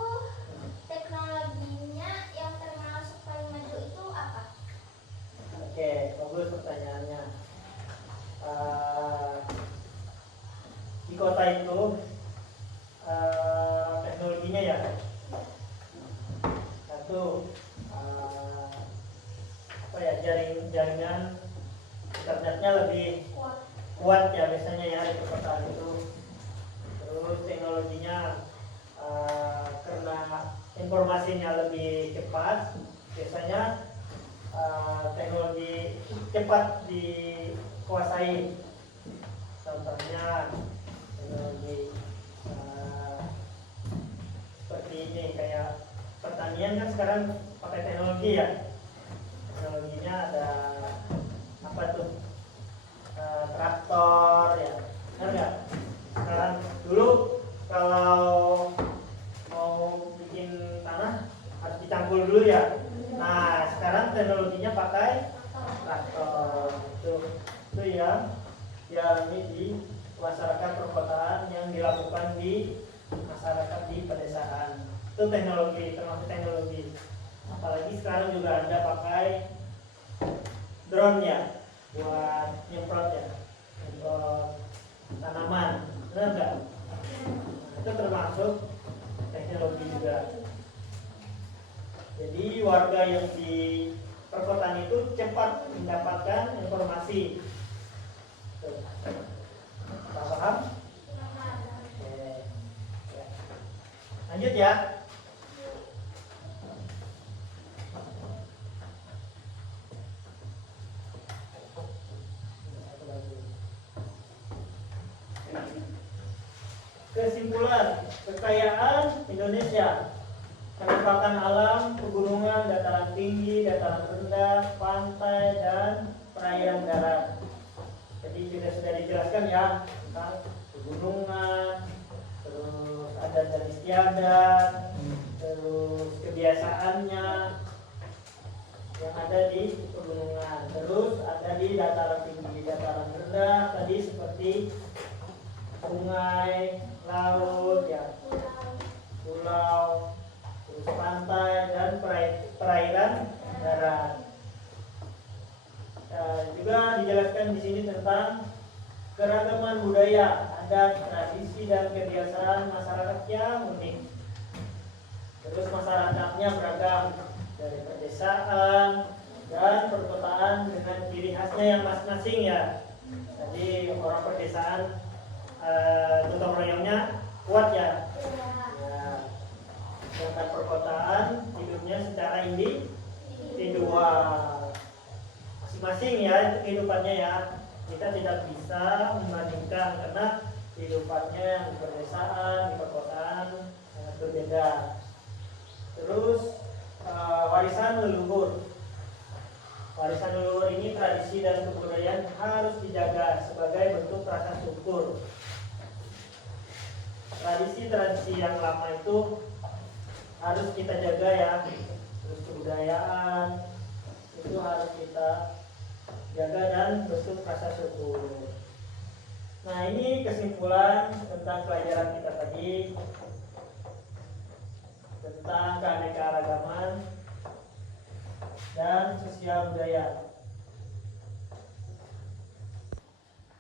teknologinya yang termasuk paling maju itu apa? Oke, bagus pertanyaannya. Di kota itu teknologinya ya. Satu, jaringan internetnya lebih kuat ya biasanya ya di perkotaan itu. Terus teknologinya karena informasinya lebih cepat, biasanya teknologi cepat dikuasai. Contohnya teknologi seperti ini, kayak pertanian kan sekarang pakai teknologi ya. Teknologinya ada apa tuh? Traktor ya, benar nggak? Sekarang dulu kalau mau bikin tanah harus dicampur dulu ya. Nah sekarang teknologinya pakai traktor. Itu yang ini di masyarakat perkotaan yang dilakukan di masyarakat di pedesaan. Itu teknologi, termasuk teknologi. Apalagi sekarang juga ada pakai drone ya buat nyemprot ya, nyemprot tanaman, benar nggak? Nah, itu termasuk teknologi juga. Jadi warga yang di perkotaan itu cepat mendapatkan informasi. Tuh. Paham? Oke. Ya. Lanjut ya. Kesimpulan, kekayaan Indonesia, kenikmatan alam, pegunungan, dataran tinggi, dataran rendah, pantai, dan perairan darat. Jadi sudah dijelaskan ya tentang pegunungan, terus adat dan istiadat, terus kebiasaannya yang ada di pegunungan, terus ada di dataran tinggi, dataran rendah tadi seperti sungai, laut, ya, pulau, terus pantai dan perairan darat. Juga dijelaskan di sini tentang keragaman budaya, adat, tradisi dan kebiasaan masyarakat yang unik. Terus masyarakatnya beragam, dari pedesaan dan perkotaan dengan ciri khasnya yang masing-masing ya. Jadi orang pedesaan gotong royongnya kuat ya. Ya. Sedangkan perkotaan hidupnya secara individual. Masing-masing ya kehidupannya ya. Kita tidak bisa membandingkan karena kehidupannya yang di pedesaan, di perkotaan sangat berbeda. Terus warisan leluhur. Warisan leluhur ini tradisi dan kebudayaan harus dijaga sebagai bentuk rasa syukur. Tradisi-tradisi yang lama itu harus kita jaga ya. Terus kebudayaan itu harus kita jaga dan bentuk rasa syukur. Nah, ini kesimpulan tentang pelajaran kita tadi tentang keanekaragaman dan sosial budaya.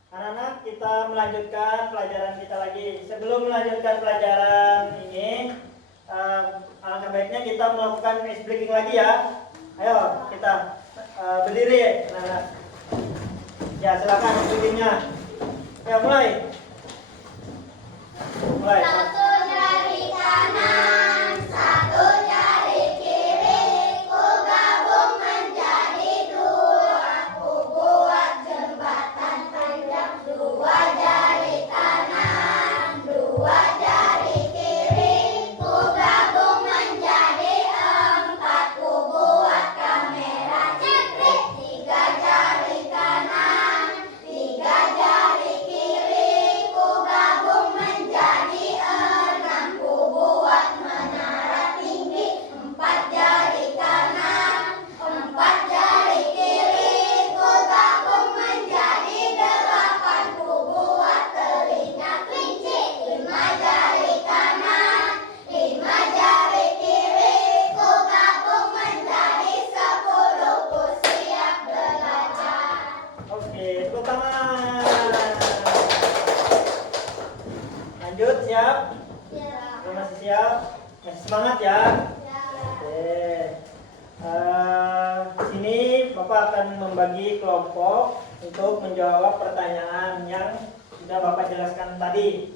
Anak-anak, kita melanjutkan pelajaran kita lagi. Sebelum melanjutkan pelajaran ini, alangkah baiknya kita melakukan ice breaking lagi ya. Ayo kita berdiri, anak-anak. Ya, silakan ice breakingnya. Ya, mulai. Mulai. Satu jari kanan, satu jari kiri, ku gabung menjadi dua, ku buat jembatan panjang. Dua jari kanan, dua jari kiri, ku gabung menjadi empat, ku buat kamera ceprit. Tiga jari kanan, tiga jari kiri, ku gabung menjadi enam, ku buat menara tinggi. Empat jari kanan, empat jari kiri, ku gabung menjadi delapan, ku buat telinga kelinci. Lima jari kanan, lima jari kiri, ku gabung menjadi sepuluh, ku siap belajar. Oke, tepuk tangan. Lanjut, siap? Kalau masih siap, masih semangat ya. Oke. Sini Bapak akan membagi kelompok untuk menjawab pertanyaan yang sudah Bapak jelaskan tadi.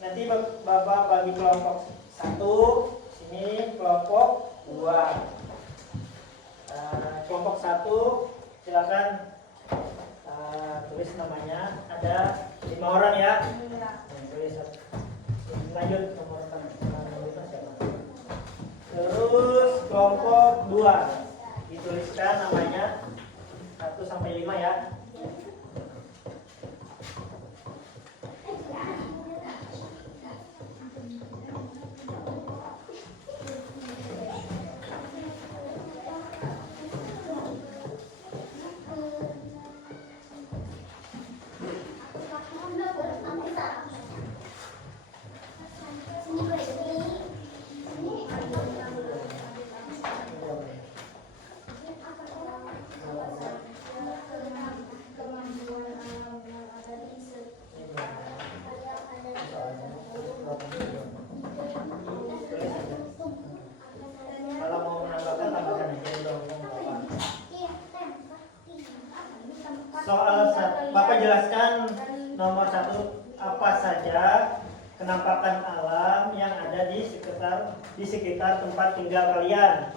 Nanti Bapak bagi kelompok 1, sini kelompok 2. Kelompok 1 silakan tulis namanya. Ada 5 orang ya. Tulis. Lanjut nomor siapa? Terus kelompok 2 dituliskan namanya 1 sampai 5 ya. Kalau mau menambahkan tambahkan aja dong. Soal Bapak jelaskan nomor 1 apa saja kenampakan alam yang ada di sekitar tempat tinggal kalian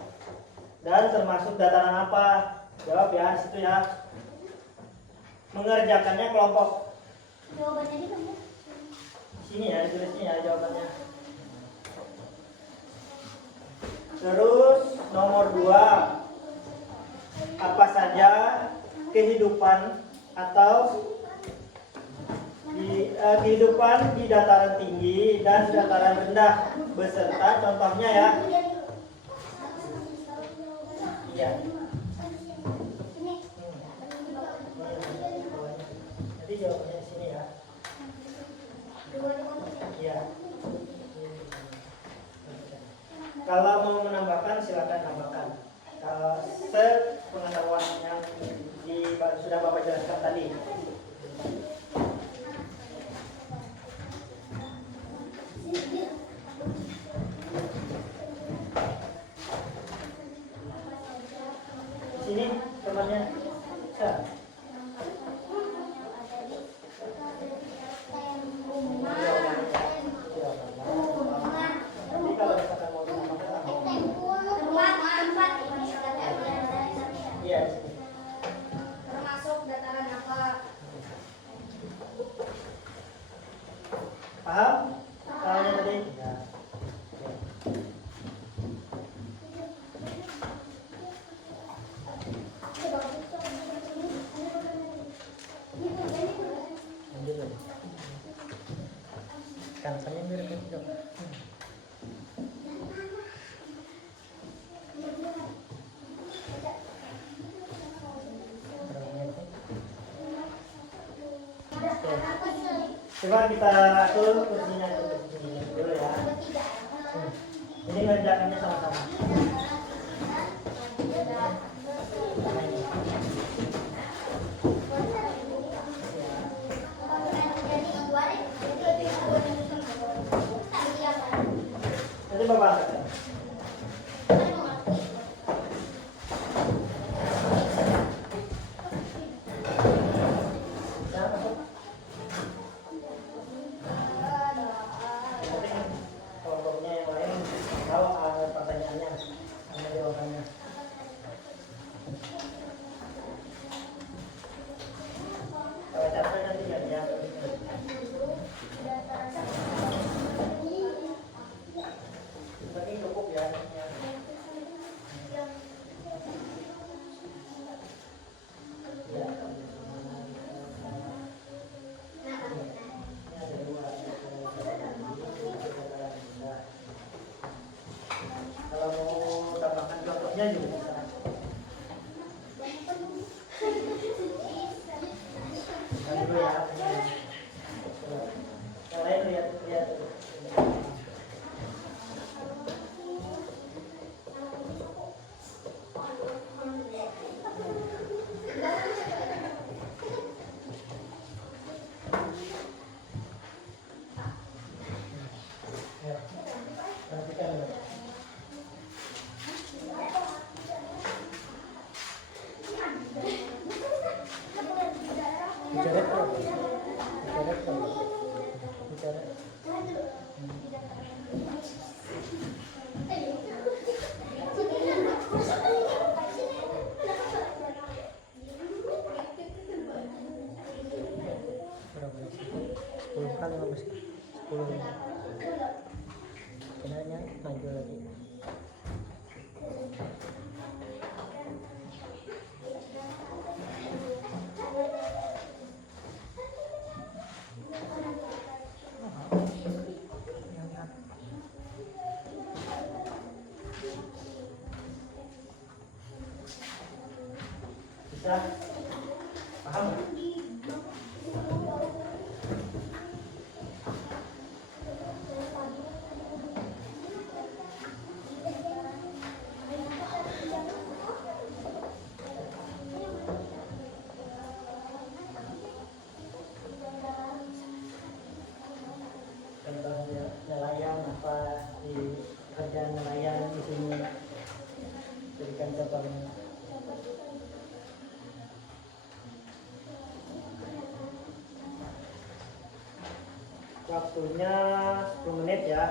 dan termasuk dataran apa? Jawab ya, situ ya. Mengerjakannya kelompok. Jawabannya di mana? Sini ya, ditulisnya ya jawabannya. Terus nomor 2, apa saja kehidupan atau kehidupan di dataran tinggi dan dataran rendah beserta contohnya ya. Iya. Jadi jawabannya di sini ya. Iya. Kalau mau menambahkan silakan tambahkan. Kalau sepengetahuan yang sudah Bapak jelaskan tadi. sini temannya. Ya. Nanti kalau misalkan mau dinamakan iya di sini. Termasuk dataran apa? Paham? Soalnya tadi? Ya. Lanjut. Kan saya mirip itu. Coba kita atur kursinya dulu ya. Ini ngerjakannya sama-sama. Nanti Bapak angkat. Ya, masuk. Kelompoknya yang lain tahu pertanyaannya sama jawabannya. Kalau capek nanti ya dia. Tapi cukup ya. Ya. Kalau mau tambahkan contohnya juga bisa. Yang dulu ya. Yang lain lihat. Ya. Perhatikan ya. Bicara apa? Bicara apa? Bicara. Berapa? 10 kali 15. 10. Kenanya maju lagi. Bisa? Paham nggak? Contohnya nelayan apa di kerjaan nelayan di sini berikan contohnya. Waktunya 10 menit ya.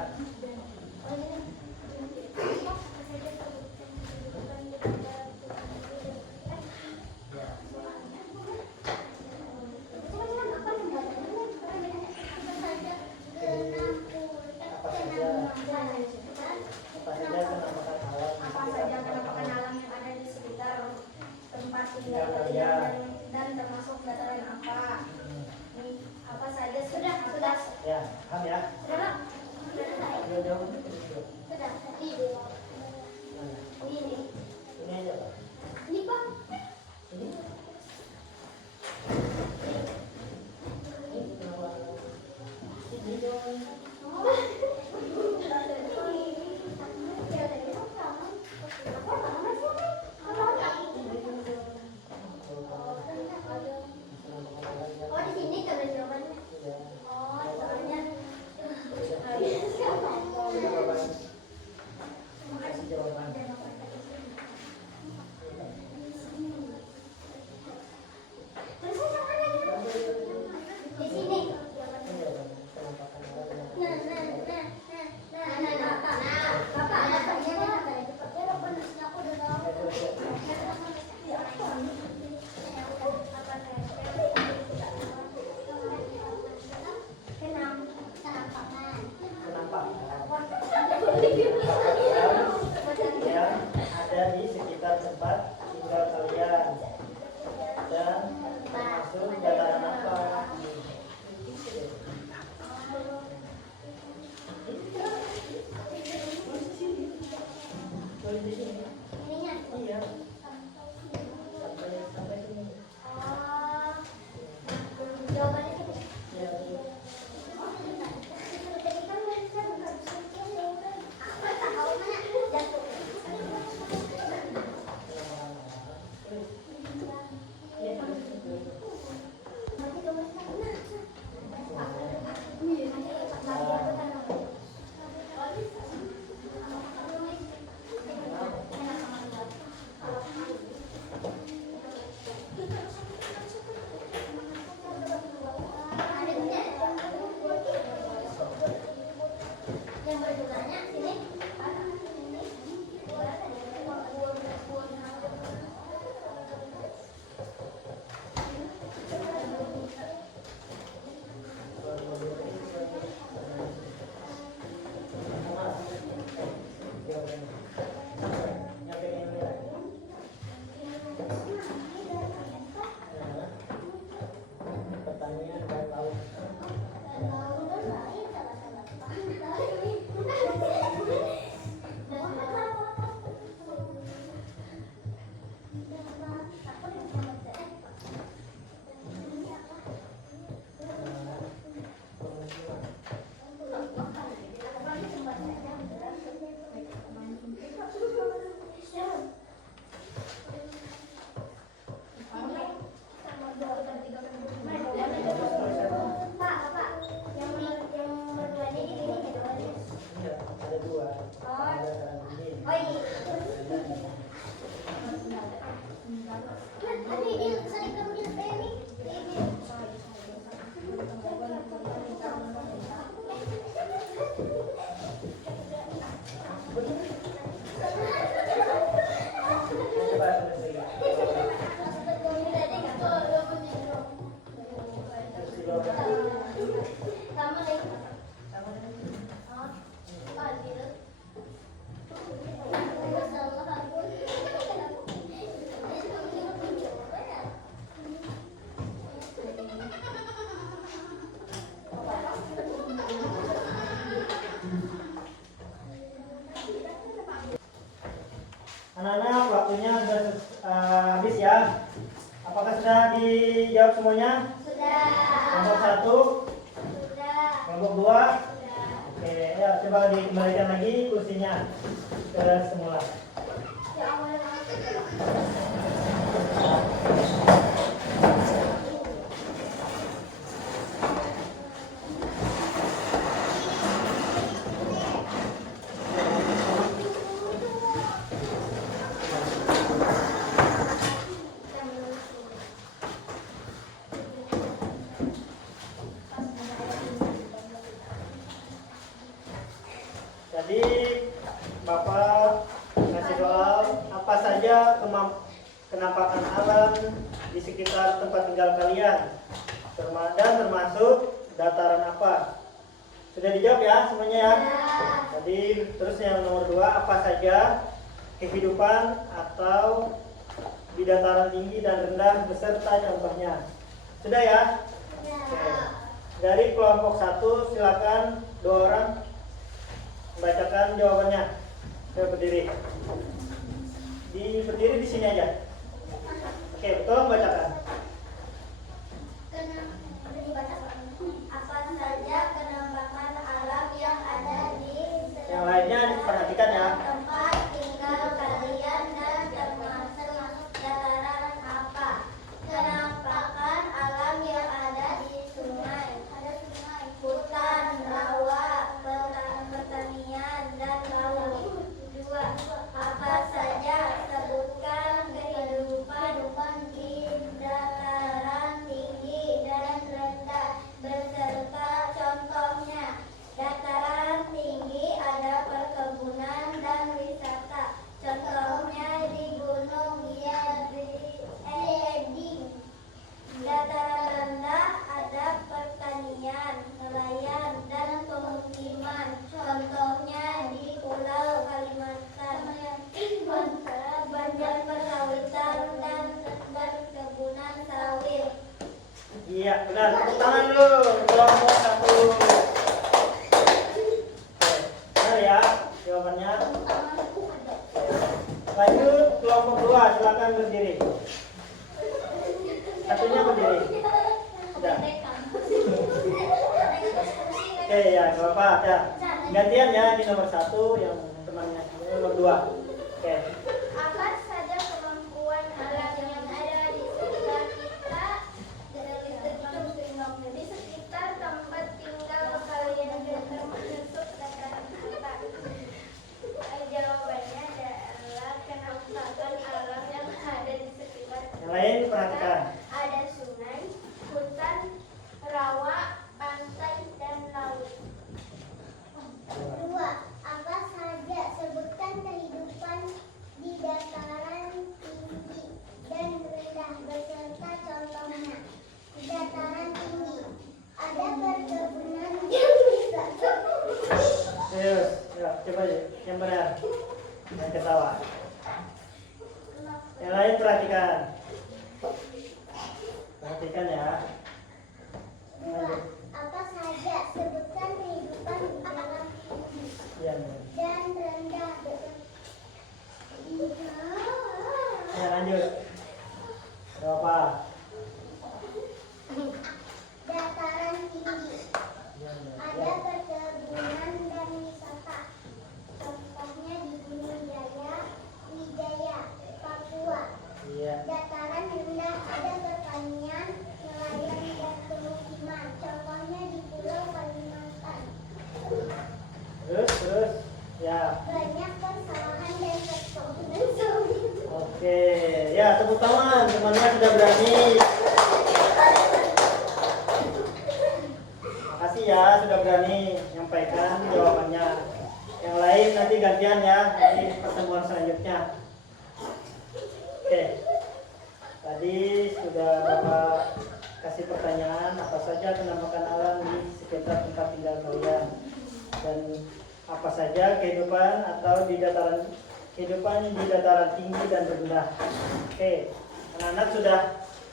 Apa saja penambahan alam di Apa sekitar saja tempat penampakan alam. alam yang ada di sekitar tempat Tinggal tinggal kalian. kalian dan termasuk dataran apa? Ini apa saja sudah. Ya, paham ya? Sudah. Jauh-jauh. Sudah. Mana? Ini. Ini aja Pak. Ini Pak. Ini. Ini kenapa? Ini dong. Oh di sini kan ada jawabannya. Ya. Oh soalnya. Jawaban. Kasih jawaban. ya. Apakah sudah dijawab semuanya? Sudah. Kelompok 1, Sudah. kelompok 2. Sudah. Oke, ya coba dikembalikan lagi kursinya ke semula. Ya Allah. Jadi Bapak ngasih soal apa saja kenampakan alam di sekitar tempat tinggal kalian, dan termasuk dataran apa. Sudah dijawab ya semuanya ya? Jadi terus yang nomor 2, apa saja kehidupan atau di dataran tinggi dan rendah beserta contohnya. Sudah ya? Oke. Dari kelompok 1 silakan 2 orang membacakan jawabannya. Saya berdiri. Berdiri di sini aja. Oke, tolong bacakan. Apa saja penampakan alam yang ada di Yang lainnya diperhatikan ya. tempat tinggal kalian dan termasuk dataran apa? Penampakan alam yang ada di sungai, hutan, rawa, pertanian, dan laut. 2. Apa saja sebutkan kehidupan di dataran tinggi dan rendah beserta contohnya. Dataran tinggi ada perkebunan dan wisata. Contohnya di Gunung Yading. Dataran rendah ada pertanian, nelayan, dan pemukiman. Contohnya di Pulau Kalimantan. Banyak persawahan dan perkebunan sawit. Iya, benar. Tepuk tangan dulu. Kelompok 1. Oke, benar ya jawabannya. Lanjut kelompok 2, silakan berdiri. Satunya berdiri. Sudah. Oke ya, gak apa-apa. Ya. Gantian ya di nomor 1 yang temannya nomor 2. Oke. Apa saja kemampuan alam yang ada di sekitar kita, di sekitar tempat tinggal kalian dan termasuk dataran apa? Jawabannya adalah kenampakan alam yang ada di sekitar Yang lain perhatikan. ada sungai, hutan, rawa, pantai, dan laut. 2. Apa saja sebutkan kehidupan di dataran tinggi dan rendah beserta contohnya. Di dataran tinggi ada perkebunan dan wisata. Serius, ya, coba aja. Yang benar. Yang ketawa. Yang lain perhatikan. Perhatikan ya. 2. Apa saja sebutkan kehidupan di dalam tinggi Iya. dan rendah Ya lanjut. Berapa? dataran tinggi. Ya. Ada perkebunan dan wisata. Contohnya di Gunung Wijaya, Papua. Iya. Dataran rendah ada pertanian, nelayan, dan pemukiman. Contohnya di Pulau Kalimantan. Terus. Ya. Banyak persawahan dan perkebunan sawit. Oke. Ya, tepuk tangan. Temannya sudah berani. Makasih ya sudah berani menyampaikan jawabannya. Yang lain nanti gantian ya di pertemuan selanjutnya. Oke. Tadi sudah Bapak kasih pertanyaan apa saja penampakan alam di sekitar tempat tinggal kalian dan apa saja kehidupan atau di dataran tinggi dan rendah. Oke, anak-anak sudah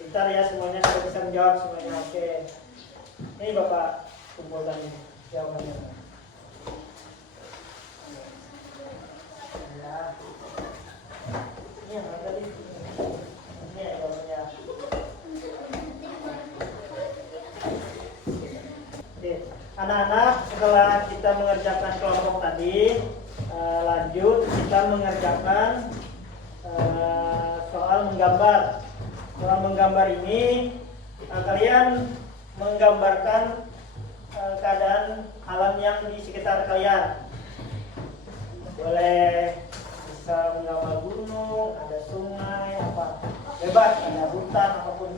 pintar ya semuanya, sudah bisa menjawab semuanya. Oke, ini Bapak kumpulkan jawabannya. Ya. Ini yang tadi. Ini ya. anak-anak, setelah kita mengerjakan kelompok tadi, lanjut kita mengerjakan soal menggambar. Soal menggambar ini kalian menggambarkan keadaan alam yang di sekitar kalian. Boleh bisa menggambar gunung, ada sungai, apa bebas, ada hutan, apapun.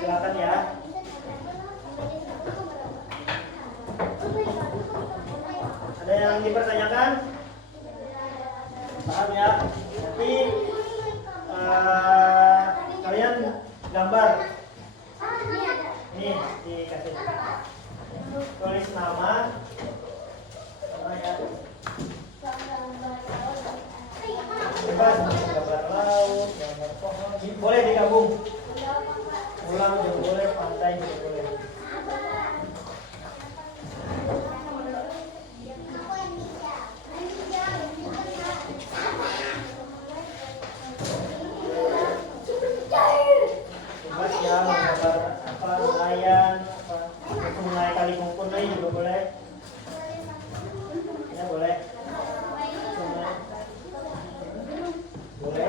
Silakan ya. Ada yang dipertanyakan? Paham ya? Nanti kalian gambar. Ini dikasih. Tulis nama. Ya. Bebas, gambar laut, gambar pohon, boleh digabung. Pulau juga boleh, pantai juga boleh. Bebas ya, menggambar apa, nelayan, apa, sungai kali maupun juga boleh. Ya boleh. Sungai. Boleh. Oke.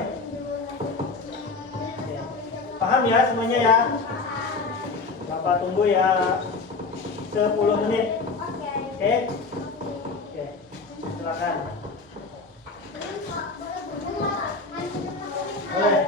Paham ya semuanya ya? Bapak tunggu ya 10 menit. Oke? Oke. Silakan. Boleh.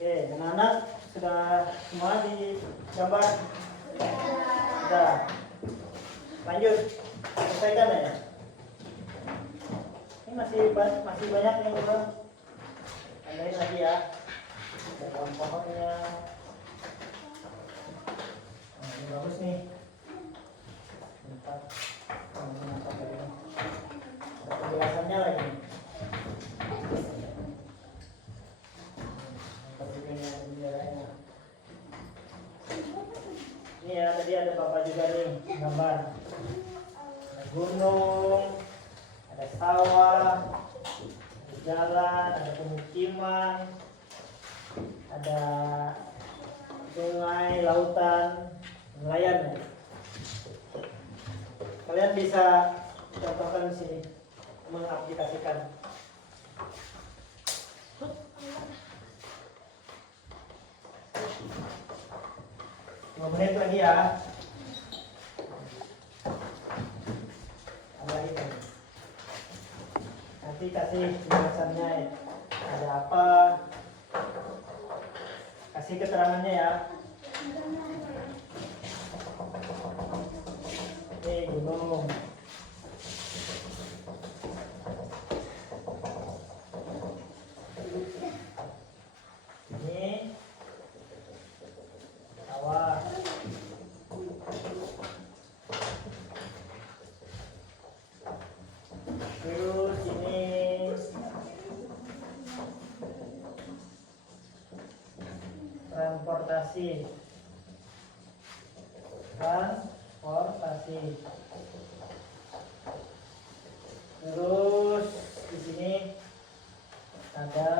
Oke, anak-anak sudah semua digambar? Sudah. Lanjut, selesaikan ya. Ini masih banyak yang belum. Tandain lagi ya. Dalam pohonnya. Nah, ini bagus nih. Bentar. Ada penjelasannya lagi. Ini ya, tadi ada bapak juga nih gambar. Ada gunung, ada sawah, ada jalan, ada pemukiman, ada sungai, lautan, nelayan. Kalian bisa contohkan di sini, mengaplikasikan. Menit lagi ya. Lagi kan. Nanti kasih penjelasannya ada apa, kasih keterangannya ya. Ini gunung. Ini sawah. Terus ini transportasi. Terus di sini ada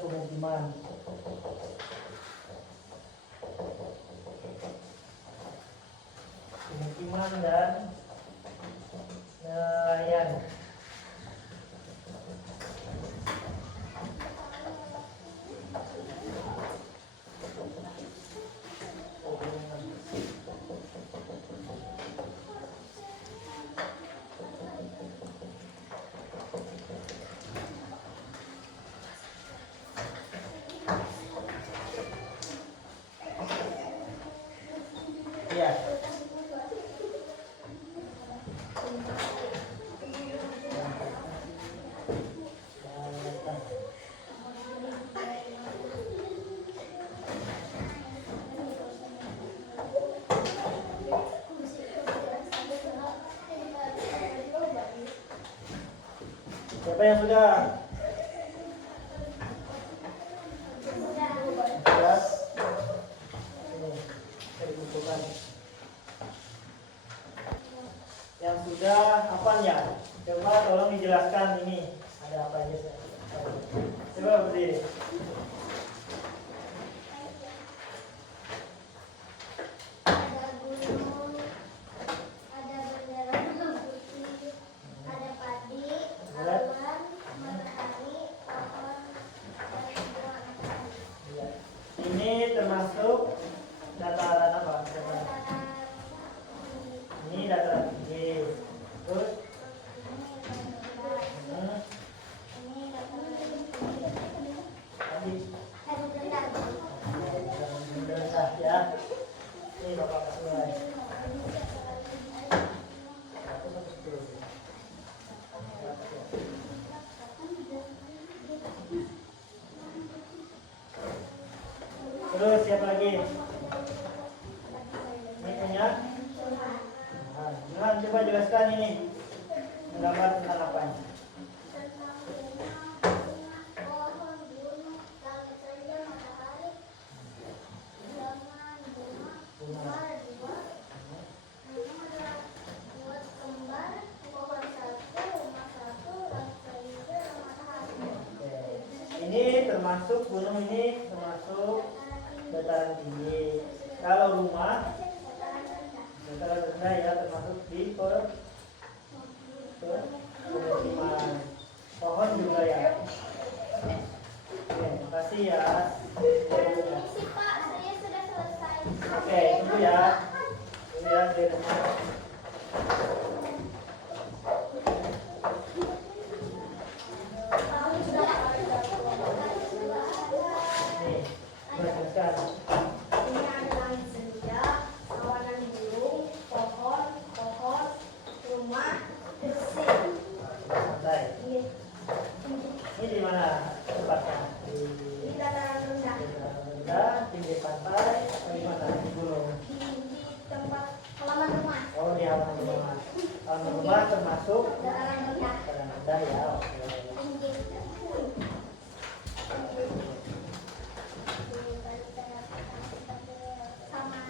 pemukiman. Pemukiman dan nelayan. Ya. Siapa yang sudah? Jelas? Ini, saya bukukan. Yang sudah apanya? Coba tolong dijelaskan ini ada apa aja. Coba berdiri. Ada gunung, ada bendera merah putih, ada padi, awan, matahari, pohon, dan bunga matahari. Ya. Ini termasuk dataran apa? Ini dataran tinggi. Terus tadi rendah ya. Ini Bapak kasih mulai. Terus siapa lagi? Ini punya? Nah, Johan, coba jelaskan ini. Menggambar tentang apa ini? pohon, gunung, langit saja, matahari, zaman, bunga, dua, buat kembar, pohon satu, rumah satu, langit saja, matahari. Oke. Ini termasuk gunung, ini termasuk dataran tinggi. Kalau rumah dataran rendah ya, termasuk di pemukiman. Pohon juga ya. Oke, makasih ya. Permisi Pak, saya sudah selesai. Oke, tunggu ya. Tunggu ya, saya dengar. Nih, jelaskan. Ini ada langit senja, kawanan burung, pohon, rumah, mesin. Santai. Ini Ini di mana tempatnya? di dataran rendah. Di dataran rendah, tinggi pantai, atau di mana? Di gunung. Di tempat halaman rumah. Oh, di halaman rumah. Halaman rumah termasuk Dataran rendah. dataran rendah ya. Oke. Tinggi. Sama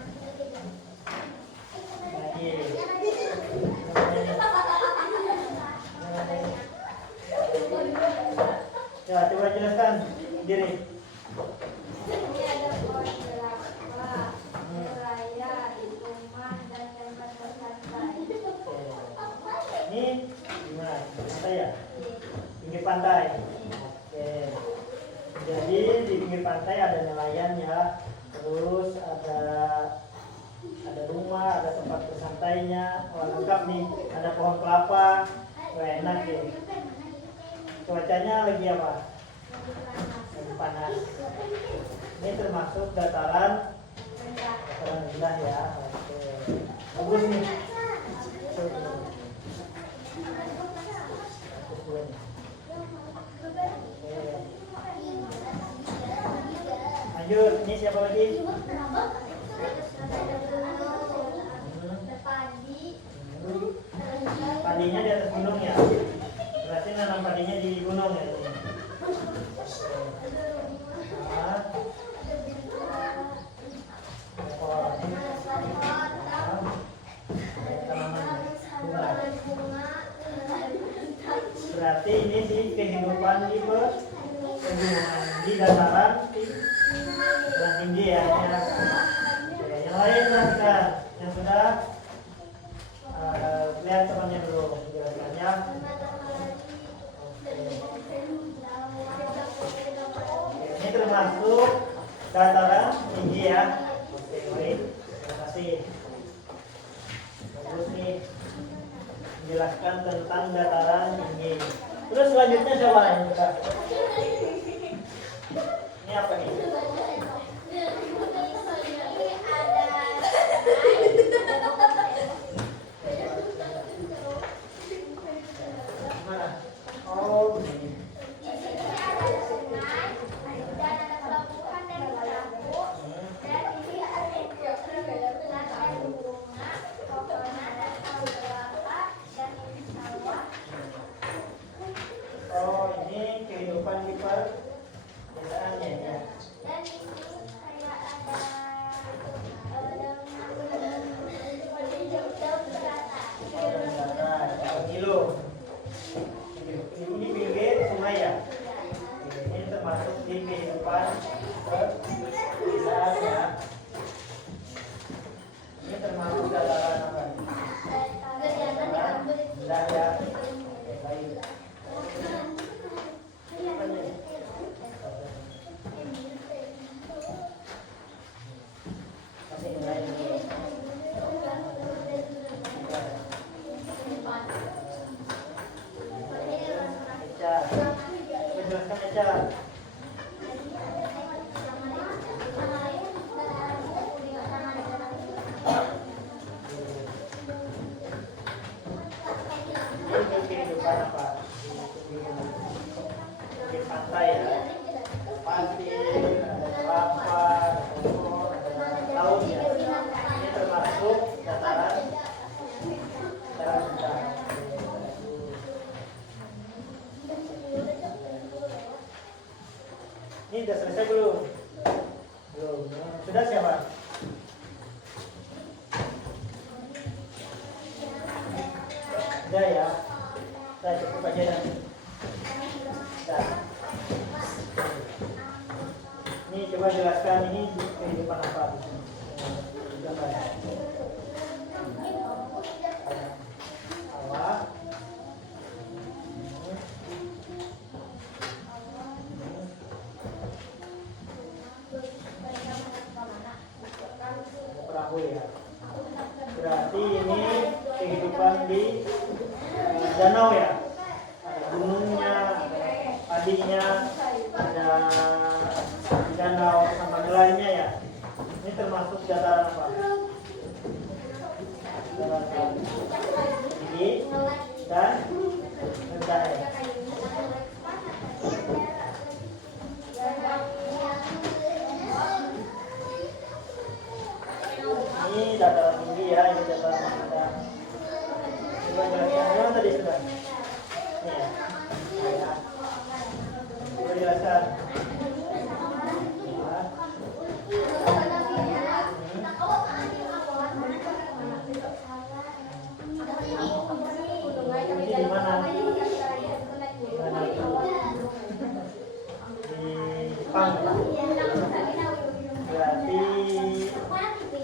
Lagi. Ya, coba jelaskan diri. ini ada pohon kelapa, raya, rumah, dan tempat bersantai. Oke. Ini di mana? Di pantai ya? Pinggir pantai. Oke. Jadi di pinggir pantai ada nelayan ya. Terus ada rumah, ada tempat bersantainya. Wah, lengkap nih. Ada pohon kelapa. Wah, enak ya. Cuacanya lagi apa? Lagi panas. Ini termasuk dataran rendah ya. Oke. Bagus nih. Lanjut, ini siapa lagi? Padinya di atas gunung ya? Berarti nanam padinya di gunung ya? Nah, tanaman bunga. Berarti ini di kehidupan di pegunungan di dataran tinggi ya. Oke, yang lain lah kita yang sudah dataran tinggi ya. Oke, baik. Terima kasih. Terus nih menjelaskan tentang dataran tinggi. Terus selanjutnya siapa yang buka? Ini apa nih? Gimana? Oh, begini. Oh, ini kehidupan di perdesaannya ya. Kilo. Ini pinggir sungai ya. Ini termasuk di kehidupan pedesaan ya. Ini termasuk dataran apa? Rendah ya. Oke, baik. Masih nilai dulu. Eca, menjelaskan Eca. Ini kehidupan apa? Di pantai ya. Pasir, ada kelapa, ada pohon, ada laut ya. Ini termasuk dataran rendah. Ini sudah selesai belum? Belum. Sudah siapa? Sudah ya. Sudah cukup aja dah. Sudah. Ini coba jelaskan ini kehidupan apa di sini. Gambar. Awak. Perahu ya. Berarti ini kehidupan di danau ya. Ada gunungnya, ada padinya, ada danau sama lainnya ya. Ini termasuk dataran apa? Dataran tinggi dan rendah ya. Ini dataran tinggi ya, ini dataran rendah. Coba jelaskan gimana tadi sudah? Ini ya. Ya. Coba jelaskan. Ini di mana? Di Jepang. Berarti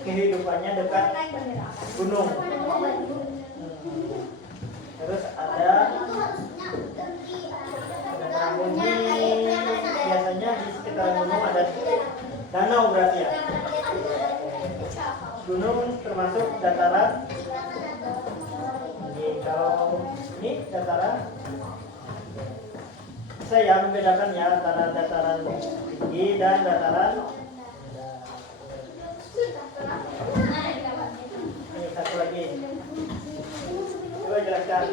kehidupannya dekat gunung. Terus ada gunung, biasanya di sekitar gunung ada danau berarti ya. Gunung termasuk dataran. Ini kalau ini dataran, saya membedakan ya antara dataran tinggi dan dataran. Ini satu lagi. Coba jelaskan.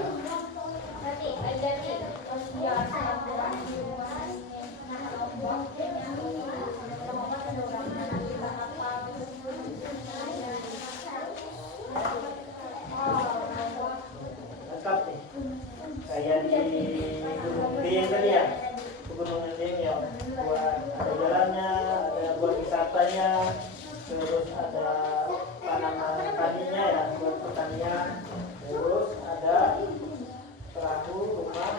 Lengkap nih. Kayak di Gunung Dieng tadi ya. Gunung Dieng ya. Buat ada jalannya, ada buat wisatanya, terus ada tanaman padinya ya buat pertanian, terus ada perahu, rumah,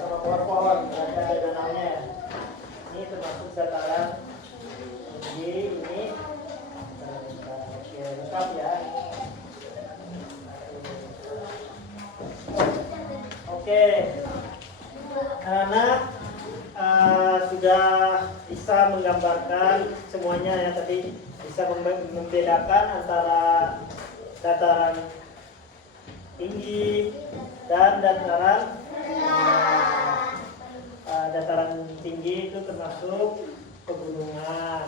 sama pohon-pohon, ada danaunya ya. Ini termasuk dataran tinggi ini. Oke, lengkap ya. Oke, anak-anak sudah bisa menggambarkan semuanya ya tadi, bisa membedakan antara dataran tinggi dan dataran rendah. Dataran tinggi itu termasuk pegunungan,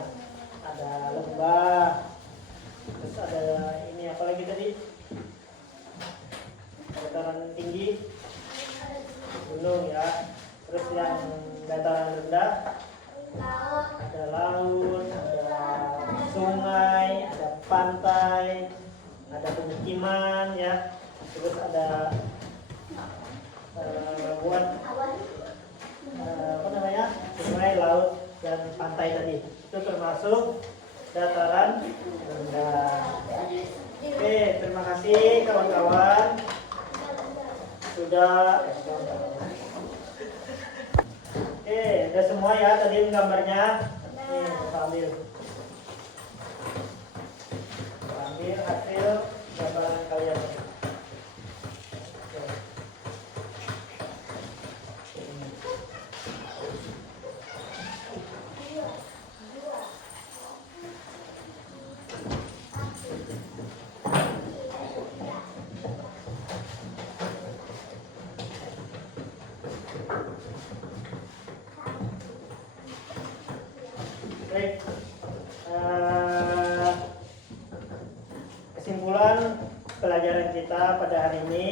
ada lembah, terus ada ini apa lagi tadi? Dataran tinggi gunung ya. Terus yang dataran rendah ada laut, ada sungai, ada pantai, ada pemukiman ya. Terus ada sungai, laut dan pantai tadi. Itu termasuk dataran rendah. Oke, terima kasih kawan-kawan sudah. Oke, udah semua ya tadi gambarnya. Nih, kita ambil hasil gambaran kalian. Baik, kesimpulan pelajaran kita pada hari ini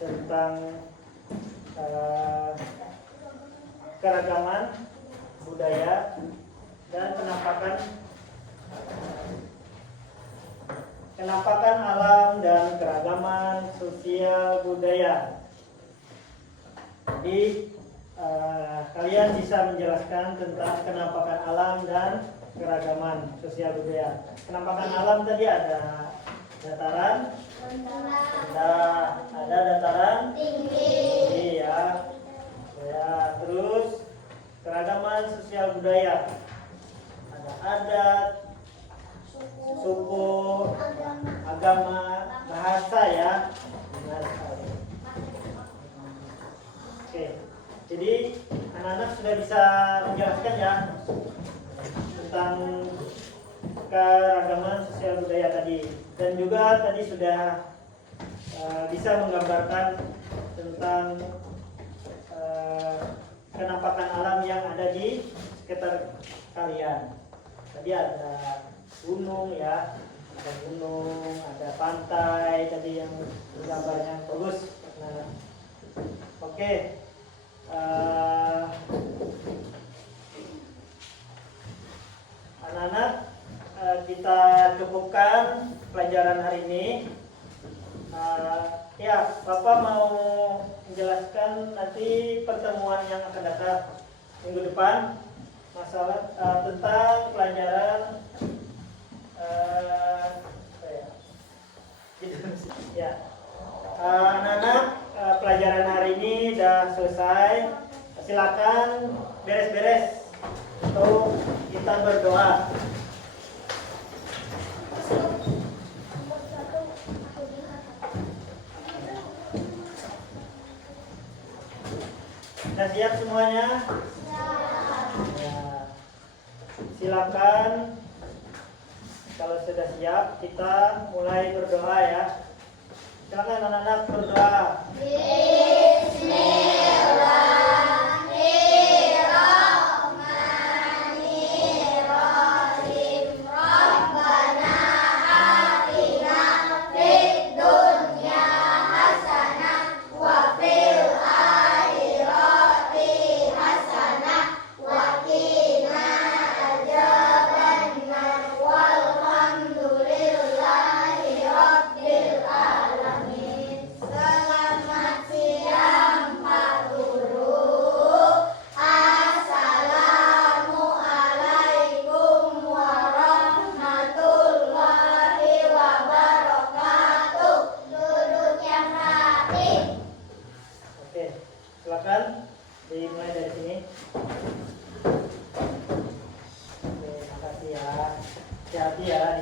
tentang keragaman budaya dan penampakan alam dan keragaman sosial budaya. Jadi kalian bisa menjelaskan tentang penampakan alam dan keragaman sosial budaya. Penampakan alam tadi ada dataran rendah, ada dataran tinggi ya. Ya, terus keragaman sosial budaya. Ada adat, suku, agama, bahasa ya. Benar sekali. Oke. Jadi anak-anak sudah bisa menjelaskan ya tentang keragaman sosial budaya tadi, dan juga tadi sudah bisa menggambarkan tentang penampakan alam yang ada di sekitar kalian. Tadi ada gunung ya, ada gunung, ada pantai tadi yang gambarnya bagus. Nah, oke. Anak-anak, kita cukupkan pelajaran hari ini. Ya, Bapak mau menjelaskan nanti pertemuan yang akan datang minggu depan masalah tentang pelajaran ya. Anak-anak, pelajaran hari ini sudah selesai. Silakan beres-beres untuk kita berdoa. Sudah siap semuanya? Ya. Silakan. Kalau sudah siap, kita mulai berdoa ya. Silakan anak-anak berdoa. Silakan dimulai dari sini. Oke, makasih ya. Hati-hati ya